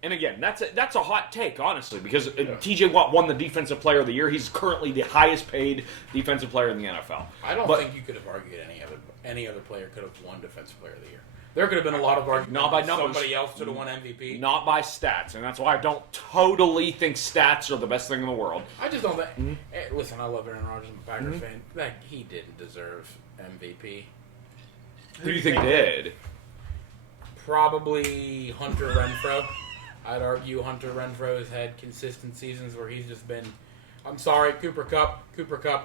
And again, that's a hot take, honestly, because TJ Watt won the Defensive Player of the Year. He's currently the highest paid defensive player in the NFL. I don't think you could have argued any other player could have won Defensive Player of the Year. There could have been a lot of arguments. Not by numbers. Somebody else should have won MVP. Not by stats, and that's why I don't totally think stats are the best thing in the world. I just don't think... Listen, I love Aaron Rodgers. I'm a Packers fan. Like, he didn't deserve MVP. Who do you think did? Probably Hunter Renfrow. I'd argue Hunter Renfrow has had consistent seasons where he's just been... I'm sorry, Cooper Kupp.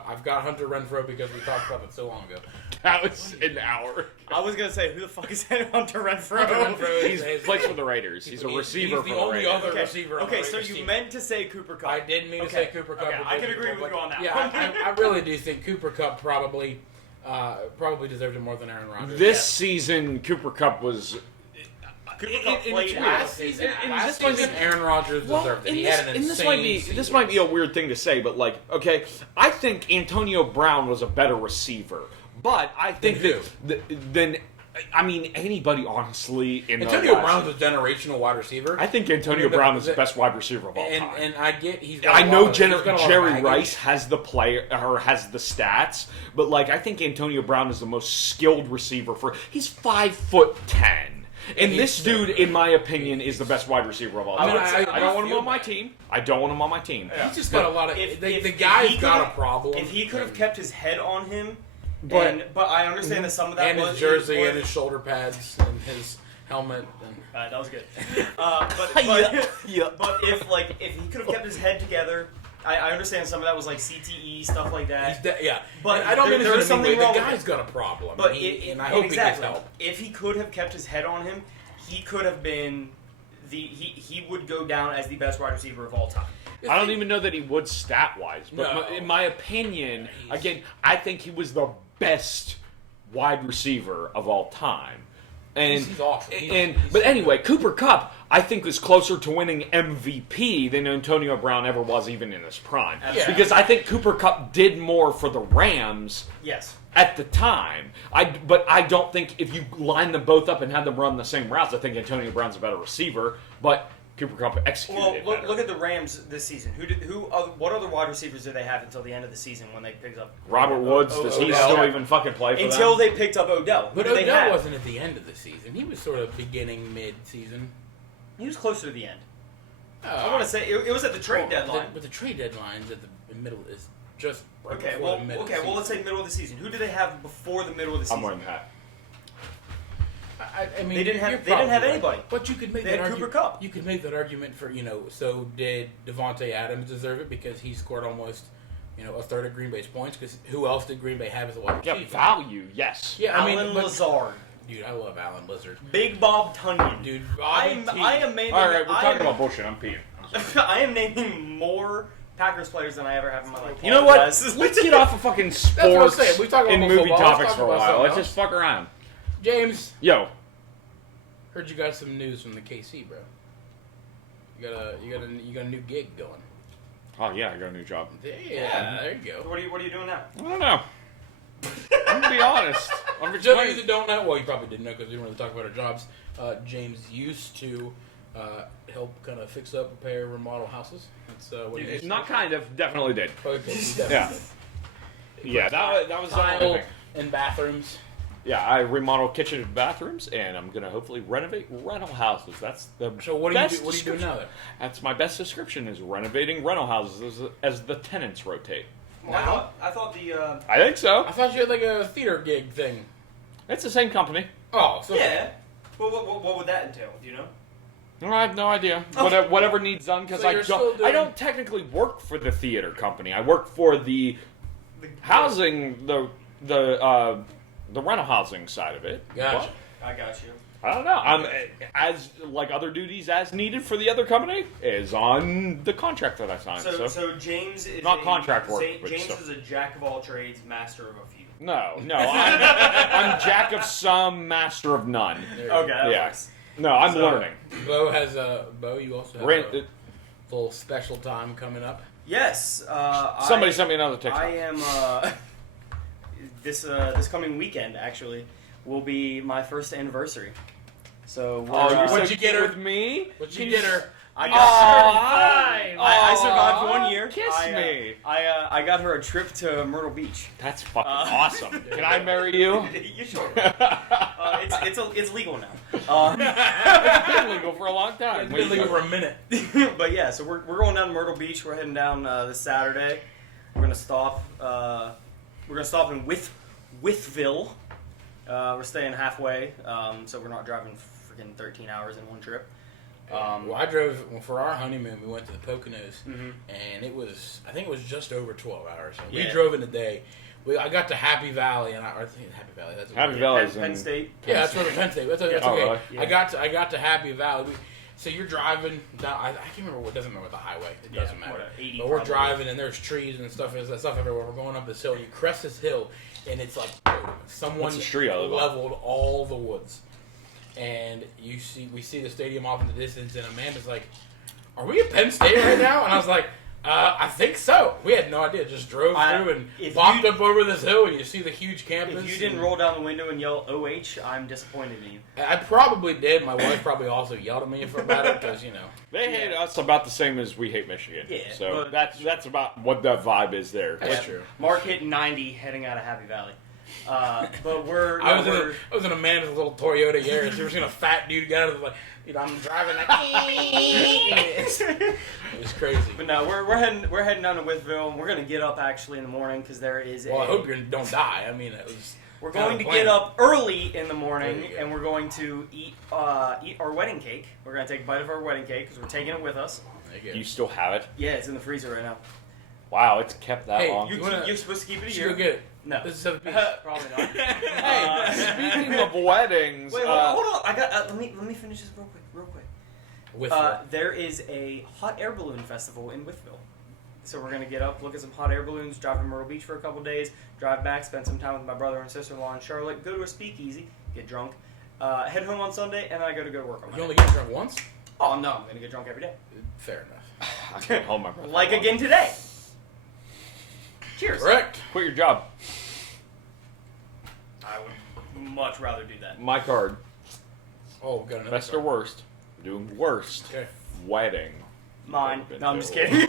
I've got Hunter Renfrow because we talked about it so long ago. That was an hour. I was gonna say, who the fuck is Hunter Renfrow? Hunter Renfrow He plays for the Raiders. He's a receiver for He's the the only Raiders. other receiver on the Okay, so Raiders you team. meant to say Cooper Kupp. I didn't mean to say Cooper Kupp. Okay, I can agree with you on that. Yeah, I really do think Cooper Kupp probably deserved it more than Aaron Rodgers. This season, Cooper Kupp was... Cooper Kupp played Last season, this might be- Aaron Rodgers deserved it. He had an insane season. This might be a weird thing to say, but like, okay, I think Antonio Brown was a better receiver, but I think than anybody honestly in Antonio Brown's a generational wide receiver. I think Antonio Brown is the best wide receiver of all time. And I get he's. I know Jerry Rice has the player or has the stats, but like I think Antonio Brown is the most skilled receiver he's 5'10". And this dude, in my opinion, is the best wide receiver of all time. I don't want him on my team. I don't want him on my team. He's just got a lot of... The guy's got a problem. If he could have kept his head on him, but I understand that some of that and was... his jersey and his shoulder pads and his helmet. That was good. But if he could have kept his head together... I understand some of that was like CTE, stuff like that. But I don't mean there's something wrong. The guy's got a problem. But and I hope he gets help. If he could have kept his head on him, he could have been he would go down as the best wide receiver of all time. I don't even know that he would stat-wise. But in my opinion, again, I think he was the best wide receiver of all time. And he's awesome. But anyway, Cooper Kupp, I think, is closer to winning MVP than Antonio Brown ever was, even in his prime. Yeah. Because I think Cooper Kupp did more for the Rams. Yes. At the time, but I don't think if you line them both up and had them run the same routes, I think Antonio Brown's a better receiver. But Cooper Kupp executed it better. Look at the Rams this season. What other wide receivers do they have until the end of the season when they picked up Robert Woods? Does he still even fucking play for them? Until they picked up Odell. But Odell wasn't at the end of the season. He was sort of beginning mid-season. He was closer to the end. I want to say it was at the trade deadline. But the trade deadline's at the middle is just right okay. before the middle of the season. Well, let's say middle of the season. Who do they have before the middle of the season? I'm wearing that. I mean, they didn't have anybody. But you could make they that had argument. Cooper Kupp. You could make that argument for So did Devontae Adams deserve it because he scored almost a third of Green Bay's points? Because who else did Green Bay have as a wide receiver? Yeah, value, yes. Yeah, Alan Lazard. Dude, I love Alan Lazard. Big Bob Tunyon. Dude, I am naming. All right, we're talking about bullshit. I'm peeing. I am naming more Packers players than I ever have in my life. You know what? Let's get off of fucking sports We talk about and movie football. topics for a Let's talk about while. something Let's else. just fuck around. James, Yo, heard you got some news from the KC, bro. You got a new gig going. oh yeah, I got a new job. Yeah, there you go. What are you doing now? I don't know. I'm gonna be honest. I'm For just those of you that don't know, well, you probably didn't know because we didn't really talk about our jobs. James used to help kind of fix up, repair, remodel houses. That's what he used to Not do. kind of, definitely did. Okay, he definitely Yeah. did. Yeah, that was the only Tile thing. and bathrooms. Yeah, I remodeled kitchen and bathrooms, and I'm gonna hopefully renovate rental houses. That's the So what do you best do? What are you doing description. now? Then? That's my best description: is renovating rental houses as the tenants rotate. Well, I thought the. I think so. I thought you had like a theater gig thing. It's the same company. Oh, so Yeah. Well, what would that entail? Do you know? No, I have no idea. Okay. Whatever needs done, because So you're still doing- I don't technically work for the theater company. I work for the housing, the rental housing side of it. Gotcha. I got you. I don't know. I'm as like other duties as needed for the other company is on the contract that I signed. So James is Not contract work, but James stuff. is a jack of all trades, master of a few. No, I'm jack of some, master of none. Okay, that Yeah. works. No, I'm So- learning. Bo has a you also have a little special time coming up. Yes. Somebody sent me another TikTok. I am. This coming weekend actually will be my first anniversary. So we're, What'd you get her? with me? What'd you get her? I I survived 1 year. Kiss me. I got her a trip to Myrtle Beach. That's fucking awesome. Can I marry you? You sure? It's legal now. It's been legal for a long time. It's been legal for a minute. But yeah, so we're going down to Myrtle Beach. We're heading down this Saturday. We're gonna stop. We're gonna stop in Withville. We're staying halfway, so we're not driving freaking 13 hours in one trip. Well, I drove for our honeymoon. We went to the Poconos, Mhm. and I think it was just over 12 hours. And we Yeah. drove in a day. I got to Happy Valley, and I think Happy Valley. That's Happy okay. Valley. Penn State. Yeah, that's where the Penn State. That's Yeah. okay. Oh, really? Yeah. I got to Happy Valley. So you're driving down. I can't remember what. Doesn't remember the highway. It doesn't matter. What, 80 But we're probably. driving, and there's trees and stuff everywhere. We're going up this hill. You crest this hill, and it's like someone What's the street I live on? leveled all the woods. And we see the stadium off in the distance, and Amanda's like, "Are we at Penn State right now?" And I was like, "I think so." We had no idea. Just drove through and if walked you- up over this hill, and you see the huge campus. If you didn't roll down the window and yell "OH," I'm disappointed in you. I probably did. My wife probably also yelled at me about it because They hate us about the same as we hate Michigan. Yeah, So but- that's about what that vibe is there. That's Yeah, true. Mark hit 90 heading out of Happy Valley. But we're. I was in Amanda's little Toyota Yaris. You ever seen a fat dude get out of like, I'm driving like. It was crazy. But no, we're heading down to Withville. And we're gonna get up actually in the morning because there is Well, I hope you don't die. I mean, it was. We're kind going of to planned. get up early in the morning, There you go. and we're going to eat our wedding cake. We're gonna take a bite of our wedding cake because we're taking it with us. There you You go. still have it? Yeah, it's in the freezer right now. Wow, it's kept that Hey, long. You're supposed to keep it a You should year. go get it. No, This is 7 piece. probably not. Hey, speaking of weddings, Wait, hold on. I got. Let me finish this real quick. With There is a hot air balloon festival in Withville. So we're gonna get up, look at some hot air balloons, drive to Myrtle Beach for a couple days, drive back, spend some time with my brother and sister-in-law in Charlotte, go to a speakeasy, get drunk, head home on Sunday, and then I go to work on you Monday. only get drunk once. Oh no, I'm gonna get drunk every day. Fair enough. I can't hold my breath. Like that long. again today. Cheers. Correct. Quit your job. I would much rather do that. My card. Oh, we got another. Best or worst? I'm doing worst. Okay. Wedding. Mine. Been No, I'm just to- kidding.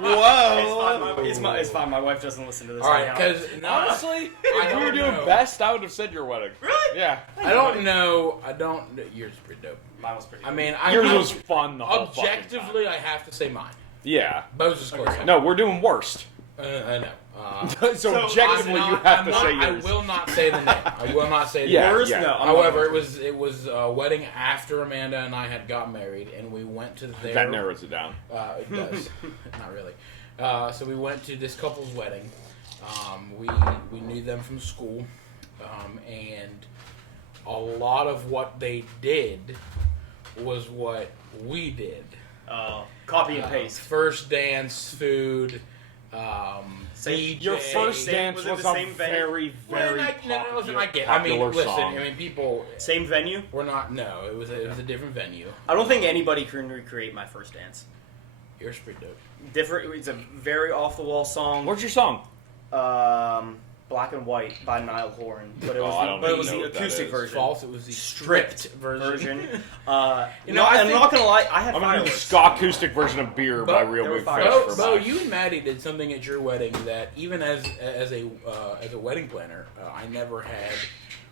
Whoa. It's fine. My wife doesn't listen to this. All right, anyhow. because Honestly, I if we were don't doing know. best, I would have said your wedding. Really? Yeah. I don't know. Yours is pretty dope. Mine was pretty. I mean, Yours was fun the whole fucking time. objectively, I have to say mine. Yeah. Bo's is close. No, we're doing worst. I know. So objectively, I'm you not- have I'm to not- say yours. I will not say the name. I will not say the Yeah, name. Worst? yeah. No. I'm However, not it was a wedding after Amanda and I had got married, and we went to their. That narrows it down. It does. Not really. So we went to this couple's wedding. We knew them from school, and a lot of what they did was what we did. Copy and paste. First dance, food. Same- DJ. Your first Same- dance was it was the a same venue? very, very listen, I get. I mean, popular listen. song. I mean, people. Same venue. We're not. No, it was a different venue. I don't think anybody can recreate my first dance. Yours pretty dope. Different. It's a very off the wall song. What's your song? Black and White by Niall Horan, but it was Oh, I the, don't but it even was know the what that acoustic is. version. False. It was the Stripped version. You I I'm think- not gonna lie. I had I'm gonna do the fireworks. ska acoustic version of Beer by But Real there were Big Fish. fireworks. for Bo, mine. you and Maddie did something at your wedding that even as a wedding planner, I never had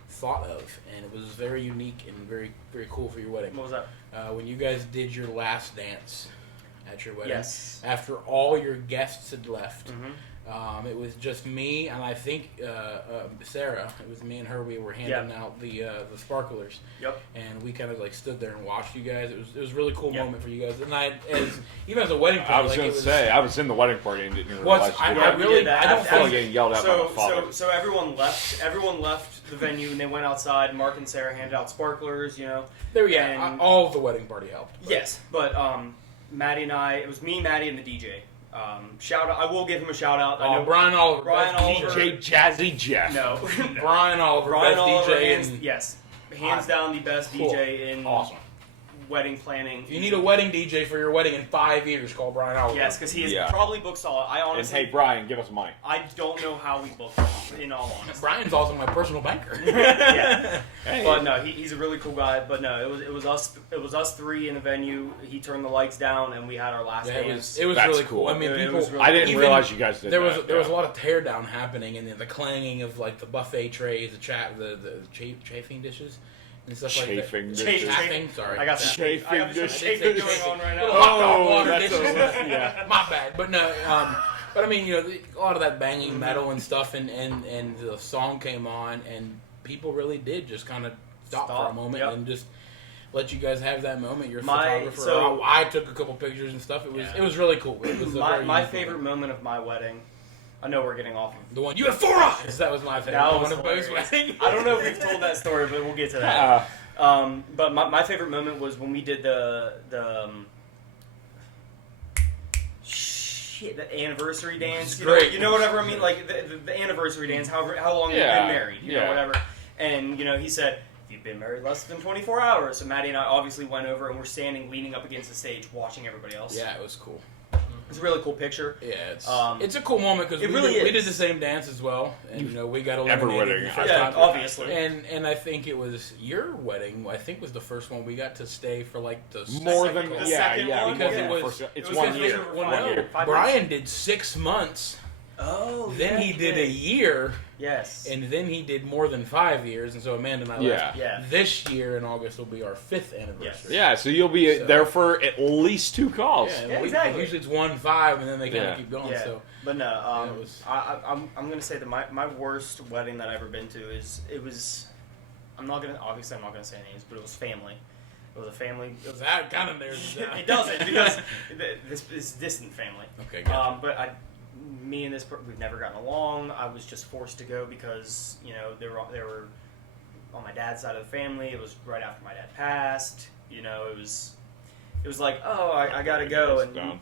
thought of, and it was very unique and very very cool for your wedding. What was that? When you guys did your last dance at your wedding, Yes. after all your guests had left, Mhm. It was just me and I think Sarah. It was me and her. We were handing out the sparklers. Yep. And we kind of like stood there and watched you guys. It was a really cool Yep. moment for you guys. And even as a wedding party, I was going to say, I was in the wedding party and didn't even Well, realize. I you were- really- did that. I don't I feel like think- getting yelled at by my father. So everyone left. Everyone left the venue and they went outside. Mark and Sarah handed out sparklers. there, and- all of the wedding party helped. But Yes, but Maddie and I. It was me, Maddie, and the DJ. Shout out! I will give him a shout out. I know Brian Oliver, Brian best Oliver. DJ. DJ Jazzy Jeff. No, Brian Oliver, Brian best Oliver, DJ. hands down the best Cool. DJ in Awesome. wedding planning. If you need a wedding DJ for your wedding in 5 years, call Brian Oliver. Yes, because he is Yeah. probably booked solid. I And honestly, hey, Brian, give us money. I don't know how we booked him. In all honesty, Brian's also my personal banker. yeah. Hey. But no, he's a really cool guy. But no, it was us three in the venue. He turned the lights down, and we had our last Yeah, dance. it was That's really cool. cool. I mean, It people. was really I didn't even- realize you guys did There that. was a lot of tear down happening, and the clanging of like the buffet trays, the chafing dishes, and stuff like that. Chafing Chafing. Chafing, sorry. I got that. Chafing I got some dishes. chafing going on right Little now. hot dog Oh, water that's dishes. yeah. My bad, but no. But I mean, a lot of that banging metal and stuff, and the song came on, and people really did just kind of stop for a moment Yep. and just let you guys have that moment. You're a My- photographer. so- I took a couple pictures and stuff. It was really cool. It was a My very my unique favorite moment of my wedding. I know we're getting off of. the one you have 4 eyes. That was my favorite That was moment of Bo's hilarious. wedding. I don't know if we've told that story, but we'll get to that. Uh, But my favorite moment was when we did the anniversary dance. Great. You know whatever I mean, like the anniversary dance. How long you've Yeah, been married, you know, yeah. whatever. And he said, if you've been married less than 24 hours. So Maddie and I obviously went over and we're standing, leaning up against the stage, watching everybody else. Yeah, it was cool. It's a really cool picture. Yeah, Um, it's a cool moment because it we, really we is. did the same dance as well, and we got Every eliminated wedding, the first Yeah, time. obviously. And I think it was your wedding. I think was the first one we got to stay for like the more second than one. the yeah, second yeah. one, Because yeah. it was it's It was 1 because year. we were 1 five- year. 5 Brian did 6 months. Oh, Then he did a year, Yes. and then he did more than 5 years. And so Amanda and I Yeah. left. Yeah. This year in August will be our 5th anniversary. Yeah, so you'll be So- there for at least 2 calls. Yeah, and Yeah, we- exactly. Usually it's 1-5, and then they kind of Yeah. keep going. Yeah. So But no, it was- I'm gonna say that my worst wedding that I've ever been to I'm not gonna say names, but it was family. It was a family. It was that kind of narrows it down. it doesn't because this is distant family. Okay, gotcha. But me and we've never gotten along. I was just forced to go because they were on my dad's side of the family. It was right after my dad passed. It was like, oh, I gotta go, and Down.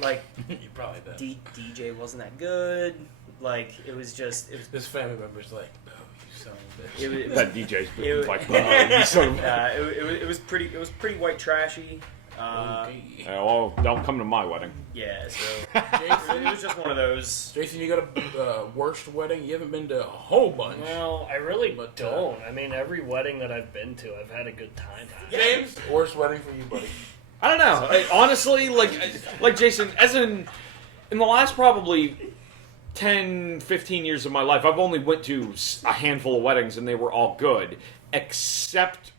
like You probably did. DJ wasn't that good. Like it was. This family member's like, oh, you son of a bitch. It was That DJ's it was- like, oh, you son of a- it was pretty white trashy. Okay. well, don't come to my wedding. Yeah, so Jason? it was just one of those. Jason, you got a worst wedding? You haven't been to a whole bunch. Well, I really But, don't. I mean, every wedding that I've been to, I've had a good time at. James, worst wedding for you, buddy. I don't know. Honestly, like Jason, as in the last probably 10, 15 years of my life, I've only went to a handful of weddings, and they were all good, except.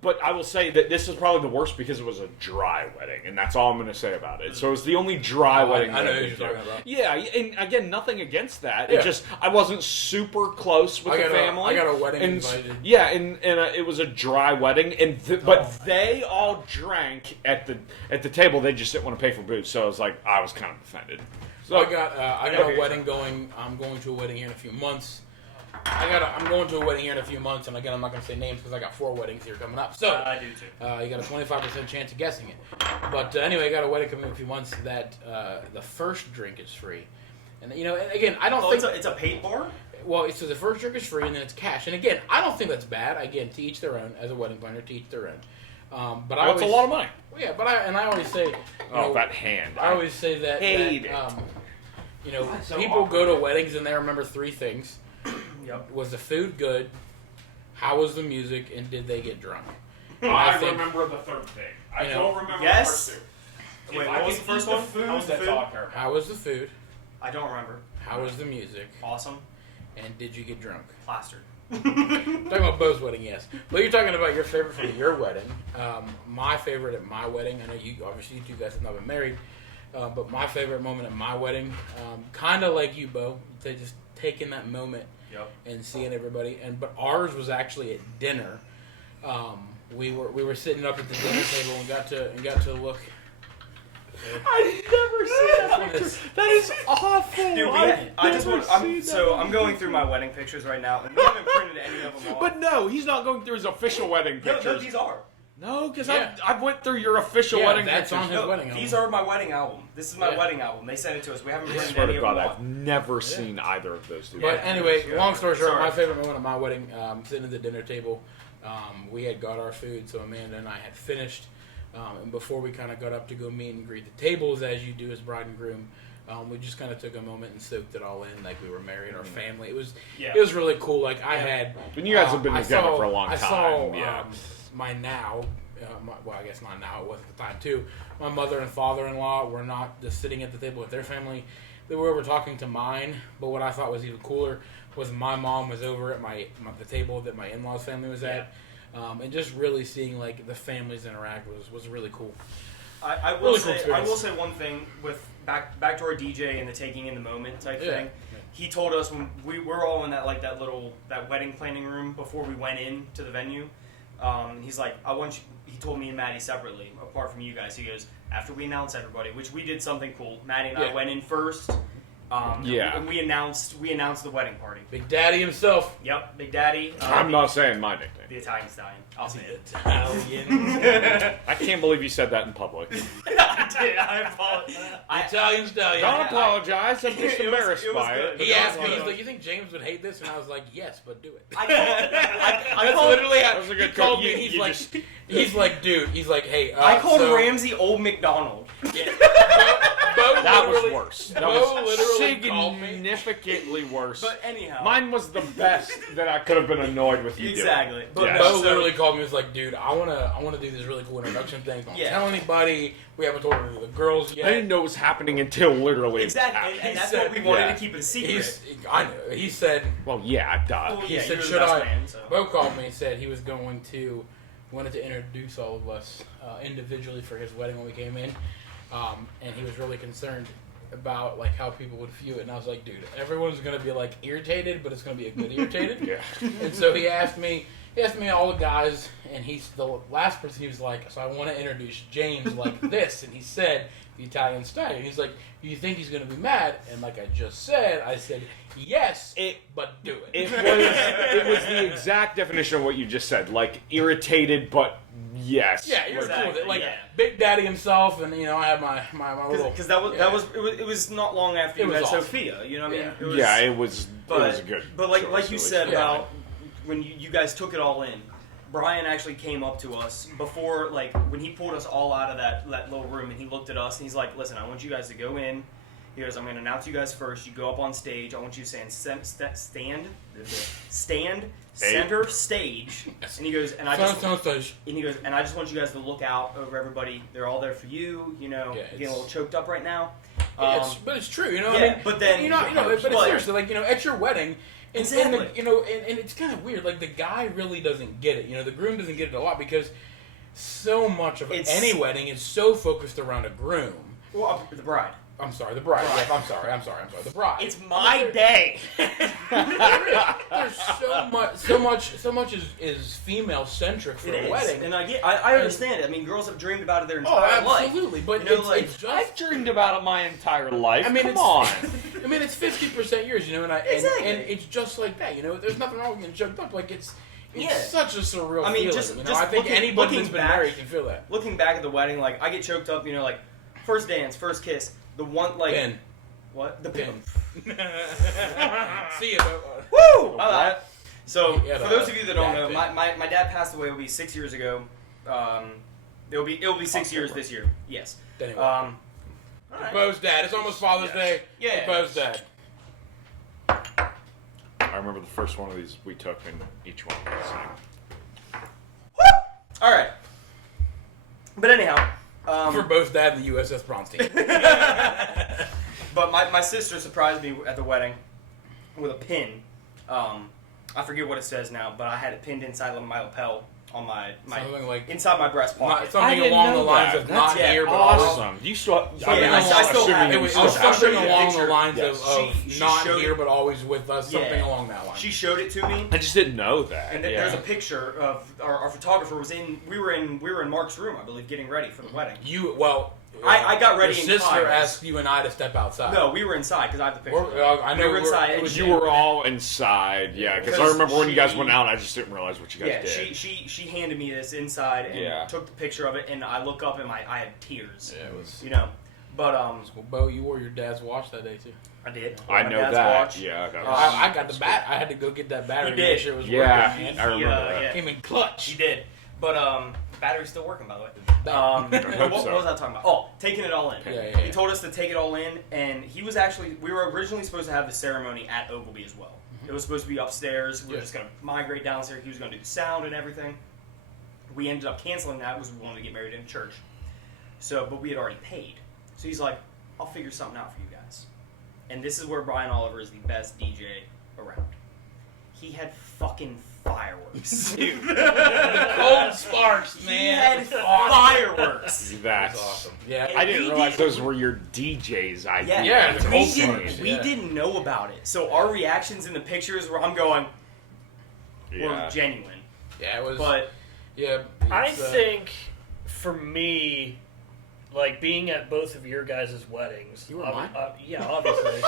But I will say that this is probably the worst because it was a dry wedding, and that's all I'm going to say about it. So it's the only dry wedding I that know I've who been you're to. talking about. Yeah, and again, nothing against that. Yeah. It just I wasn't super close with I the got a- family. I got a wedding and, invited. Yeah, and it was a dry wedding, and but they all drank at the table. They just didn't want to pay for booze, so I was like, I was kind of offended. So I got a wedding going. I'm going to a wedding here in a few months. I'm going to a wedding here in a few months, and again, I'm not going to say names because I got 4 weddings here coming up. So I do too. you got a 25% chance of guessing it. But anyway, I got a wedding coming in a few months that the first drink is free. And and again, I don't think it's a paid bar. well, so the first drink is free, and then it's cash. And again, I don't think that's bad. Again, to each their own. As a wedding planner, to each their own. But I that's a always, lot of money. Yeah, but I always say, That hand. I always say that, hate it. That's so people awkward. go to weddings and they remember 3 things. Yep. Was the food good? How was the music? And did they get drunk? I think- remember the third thing. I You know, don't remember yes. the first two. Wait, If what I was can the first eat one? Food, How was the that's food? all I care about. How was the food? I don't remember. How was the music? Awesome. And did you get drunk? Plastered. Talking about Bo's wedding, yes. But you're talking about your favorite for your wedding. My favorite at my wedding, I know you obviously you 2 guys have not been married. But my favorite moment at my wedding, kind of like you, Bo, to just taking that moment and seeing everybody. But ours was actually at dinner. We were sitting up at the dinner table and got to look. I've never seen that picture. That is awful. Dude, I'm going through my wedding pictures right now, and we haven't printed any of them off. But no, he's not going through his official wedding No, pictures. these are. No, because Yeah. I went through your official wedding that's pictures. on his wedding album. These are my wedding album. This is my Yeah. wedding album. They sent it to us. We haven't I printed swear any to of God, them I've off. never seen either of those two. But anyway, Yeah. long story short, Sorry. my favorite moment at my wedding, sitting at the dinner table, we had got our food, so Amanda and I had finished. And before we kind of got up to go meet and greet the tables, as you do as bride and groom, we just kind of took a moment and soaked it all in, like we were married, our family. It was really cool. Like I had, And you guys have been I together saw- for a long I time. saw Yeah. my now, well, I guess not now. It was at the time too. My mother and father-in-law were not just sitting at the table with their family. They were over talking to mine. But what I thought was even cooler was my mom was over at the table that my in-laws' family was at. And just really seeing like the families interact was really cool. I will Really cool say I experience. will say one thing with back to our DJ and the taking in the moment type Yeah. thing. He told us when we were all in that that wedding planning room before we went in to the venue. He's like, he told me and Maddie separately, apart from you guys. He goes, after we announce everybody, which we did something cool. Maddie and I went in first. And we announced the wedding party. Big Daddy himself. Yep, Big Daddy. I'm not saying my nickname. The Italian stallion. I'll say it. Italian. I can't believe you said that in public. I did. I apologize. Italian stallion. Don't apologize. I'm just It was- embarrassed it was by good. it. He asked me, Hold he's on. like, "You think James would hate this?" And I was like, "Yes, but do it." I That's called, literally how That was a good he called call. me. You- He's you like, just- he's like, dude. He's like, hey. I called so, Ramsey Old McDonald. Yeah. Bo That was literally- worse. That Bo was literally called me. significantly worse. But anyhow. Mine was the best that I could have been annoyed with you Exactly. doing. But Yes. Bo so- literally called me. He was like, dude, I wanna do this really cool introduction thing. Don't Yeah. tell anybody. We haven't told the girls yet. I didn't know it was happening until literally. Exactly. And that's said- what we wanted yeah. to keep it a secret. I know. He said. Well, yeah, duh. Well, He yeah, said, you're the should best I? man, so. Bo called me and said he was wanted to introduce all of us individually for his wedding when we came in, and he was really concerned about like how people would view it. And I was like, dude, everyone's gonna be like irritated, but it's gonna be a good irritated. Yeah. And so he asked me all the guys, and he's the last person. He was like, so I want to introduce James like this, and he said the Italian style. He's like, do you think he's gonna be mad? And like I just said, I said yes, but do it. It was the exact definition of what you just said. Like irritated, but yes. Yeah, you're Exactly, cool with it. Like yeah. Big Daddy himself, and you know, I have my little. Because it was not long after It you was had awesome. Sophia. You know what I mean? Yeah. It was, Yeah, it was But, good. But like choice, you at said least. about when you guys took it all in, Brian actually came up to us before, like when he pulled us all out of that little room, and he looked at us and he's like, "Listen, I want you guys to go in." He goes, "I'm going to announce you guys first. You go up on stage. I want you to stand center stage." And he goes, and I just want you guys to look out over everybody. They're all there for you. You know, Yeah, getting a little choked up right now. But it's true, you know. yeah, I mean, but then- but it's but- seriously like at your wedding, and Exactly. and it's kind of weird. Like the guy really doesn't get it. You know, the groom doesn't get it a lot because so much of any wedding is so focused around a groom. Well, the bride. I'm sorry, the bride. Bride. Yeah, I'm sorry, the bride. It's my day. There's so much is female centric for It a is, wedding. and I understand it. I mean, girls have dreamed about it their entire life. absolutely. But You know, it's, like, it's just. I've dreamed about it my entire life. I mean, Come it's, on. I mean, it's 50% yours, you know, and Exactly. and it's just like that, you know. There's nothing wrong with getting choked up. Like it's Yeah. such a surreal I mean, feeling. just- you know? just I think looking- anybody looking that's been back- married can feel that. Looking back at the wedding, like I get choked up. You know, like first dance, first kiss, the one like Pin. what the Pin. pin. See you. Bo. Woo! I like it. So Yeah, for those of you that don't know, back my dad passed away. It'll be 6 years ago. It'll be 6 years this year. Yes. Anyway. All right. Bo's dad. It's almost Father's Day. Yeah. Bo's dad. I remember the first one of these we took, and each one was the same. All right. But anyhow. For Bo's dad, the USS Bronstein. But my sister surprised me at the wedding with a pin. I forget what it says now, but I had it pinned inside of my lapel on my Something like inside my breast pocket. something along the lines of not here, but awesome. You still, I mean, I still have it it. was I'll show something you a along the picture. lines Yes. of She not showed here it. but always with us, something Yeah. along that line. She showed it to me. I just didn't know that. And yeah. there's a picture of our photographer was in. We were in Mark's room, I believe, getting ready for the wedding. I got ready. Your in sister Kyle's. asked you and I to step outside. No, we were inside because I have the picture. I know we were inside. it and was she- You were all inside, yeah. Because I remember when you guys went out, I just didn't realize what you guys Yeah, did. she handed me this inside and took the picture of it, and I look up and I had tears. Yeah, it was. You know, but Well, Bo, you wore your dad's watch that day too. I did. I My know dad's that. watch. Yeah, that I got the bat. I had to go get that battery. He to make did. sure it was Yeah. working. Man. I remember that. Yeah. Came in clutch. She did, but the battery's still working, by the way. hope What so. was I talking about? Oh, taking it all in. Yeah. He told us to take it all in, and he was actually. We were originally supposed to have the ceremony at Ogilvy as well. It was supposed to be upstairs. We were just gonna migrate downstairs. He was gonna do the sound and everything. We ended up canceling that because we wanted to get married in church. So, but we had already paid. So he's like, "I'll figure something out for you guys." And this is where Brian Oliver is the best DJ around. He had fucking fireworks. Dude. Cold sparks, He man. had fireworks. That's That's awesome. Yeah. I didn't We realize did- those were your DJ's idea. Yeah, it's we cold didn't. sparks, We yeah. didn't know about it. So our reactions in the pictures where I'm going were Yeah. genuine. Yeah, it was. But yeah. I it's, think for me, like being at both of your guys' weddings. You were mine? Yeah, obviously.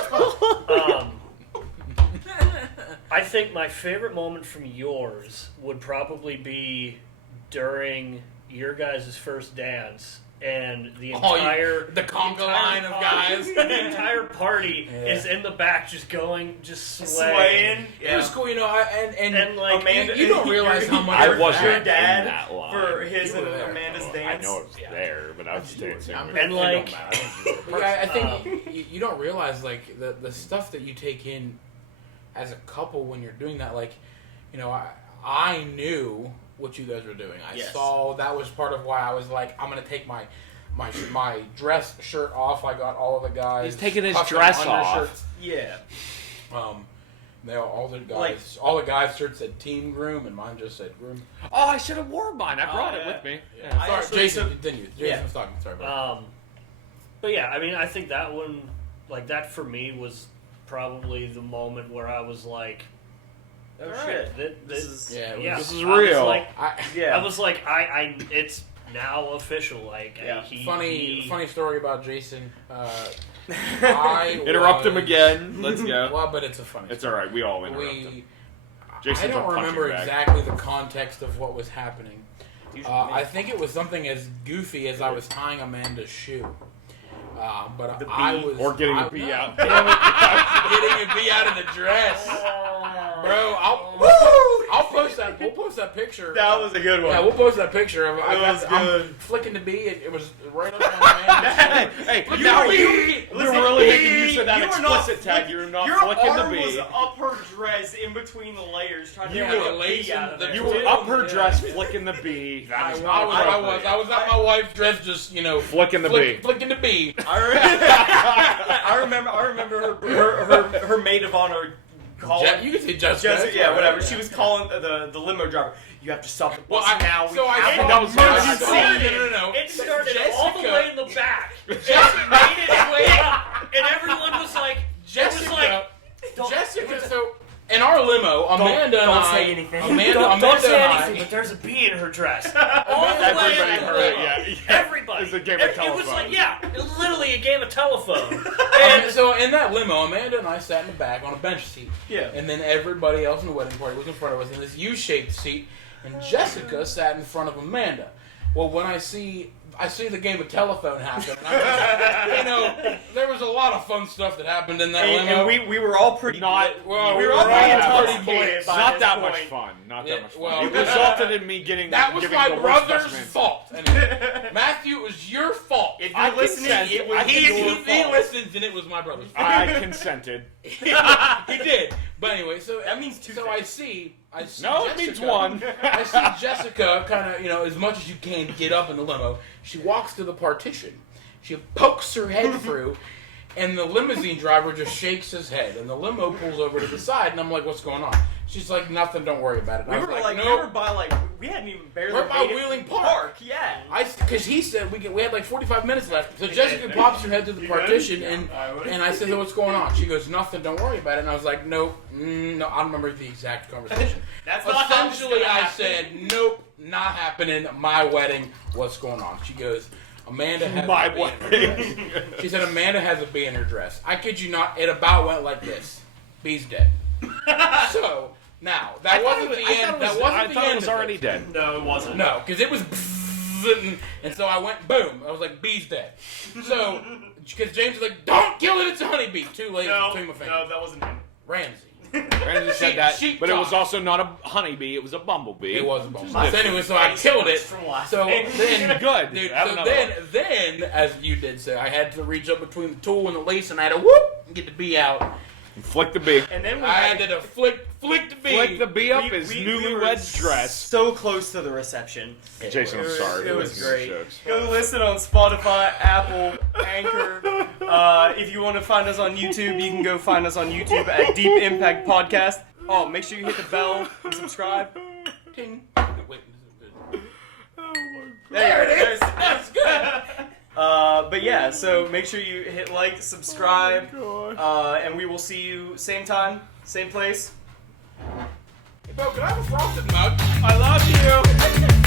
I think my favorite moment from yours would probably be during your guys' first dance. And the entire the conga line of guys. the entire party Yeah. is in the back, just going, just swaying. It was cool, you know. And like Amanda, you don't realize how much I wasn't your in dad that line. for his You were and there. Amanda's I dance. know I was there, but I was dancing. with And, it like- don't matter. Yeah, I think you don't realize like the stuff that you take in as a couple when you're doing that. Like, you know, I knew what you guys were doing. I Yes. saw that was part of why I was like, I'm gonna take my dress shirt off. I got all of the guys. He's taking his custom dress off. undershirts. Yeah. All the guys, all the guys' shirts said team groom, and mine just said groom. Oh, I should have worn mine. I brought it yeah. with me. Yeah. I Sorry, actually- Jason, so- continue. Jason yeah. was talking. Sorry about But yeah, I mean, I think that one, like that for me, was probably the moment where I was like, Oh all right, shit. This is Yeah, it was- This is I was real. like, yeah. I was like, it's now official. Like, Yeah. funny story about Jason. I Interrupt him was- again. Let's go. Well, but it's a funny. It's all right. We all interrupt him. We, Jason's I don't a punching remember bag. exactly the context of what was happening. Usually I think it was something as goofy as I was tying Amanda's shoe. But The I bee. was Or getting I, a bee no, out. getting a bee out of the dress, bro. I'll post that. We'll post that picture. That was a good one. Yeah, we'll post that picture of was I'm good. flicking the bee. It was right up on Amanda's shoe. Hey, Look now at the you, bee. you're Listen, really making use of that you were not explicit tag. You're not Your flicking arm the was bee. up her dress in between the layers trying to Yeah, get the the lace bee out and of the- there. You were Yeah. up her dress, flicking the bee. That I is was, not appropriate. I was at my wife's dress, just Flicking the bee. flicking the bee. I remember her maid of honor calling. You can say Jessica. Jessica, yeah, whatever. She was calling the limo driver. You have to stop the bus now. So I have think that was emergency. no. It started all the Jessica- way in the back. It made its way up, and everyone was like, Jessica, so in our limo, Amanda and don't I. say anything. Amanda don't say and I- anything, but there's a bee in her dress. All the way Everybody in the heard it, limo. yeah. Everybody. It's a game of It was telephone. like, yeah, literally a game of telephone. And so in that limo, Amanda and I sat in the back on a bench seat. Yeah. And then everybody else in the wedding party was in front of us in this U-shaped seat, and Jessica sat in front of Amanda. Well, when I see the game of telephone happen, and I'm just, you know, there was a lot of fun stuff that happened in that limo. And we were all pretty. we were all pretty pretty intoxicated. kids. by Not this that much point. fun. Not Yeah, that much fun. well, it resulted in me getting That was giving my the worst brother's specimen. fault. Anyway, Matthew, it was your fault. If I you're listening, consent. it was He your fault. listens, and it was my brother's fault. I consented. He did. But anyway, so That means two So things. I see No, it Jessica, means one. I see Jessica kind of, you know, as much as you can get up in the limo. She walks to the partition. She pokes her head through, and the limousine driver just shakes his head, and the limo pulls over to the side, and I'm like, what's going on? She's like, nothing, don't worry about it. And We I was were like, nope. we hadn't even barely We're by made it Wheeling to Park. Yeah. Because he said we had like 45 minutes left. So Jessica pops her head through the partition, and I said, "What's going on?" She goes, "Nothing. Don't worry about it." And I was like, "Nope, no." I don't remember the exact conversation. That's not how it's Essentially, gonna I happen. said, "Nope, not happening. My wedding. What's going on?" She goes, "Amanda has My a bee in her dress." She said, "Amanda has a bee in her dress." I kid you not. It about went like this. Bee's dead. So. Now that wasn't the end. That wasn't I the thought end. it was of already dead. No, it wasn't. No, because it was, and so I went boom. I was like, bee's dead. So, because James was like, don't kill it. It's a honeybee. Too late. Between my fingers. No, that wasn't him. Ramsey. Randy said that, sheep but it was talk. also not a honeybee. It was a bumblebee. It was a bumblebee. My So anyway, so I killed it. From last So night. then, Good. dude. Have So another then, as you did say, I had to reach up between the tool and the lace, and I had to whoop and get the bee out. Flick the bee. And then we I had to flick the bee. Flick the bee up we- his we were newlywed dress. So close to the reception. Jason, I'm It was- sorry. it for was listening great. to jokes. Go listen on Spotify, Apple, Anchor. If you want to find us on YouTube, you can go find us on YouTube at Deep Impact Podcast. Oh, make sure you hit the bell and subscribe. Ting. Wait, There it is. That's good. But yeah, so make sure you hit like, subscribe, and we will see you same time, same place. Hey, bro, can I have a frosted mug? I love you.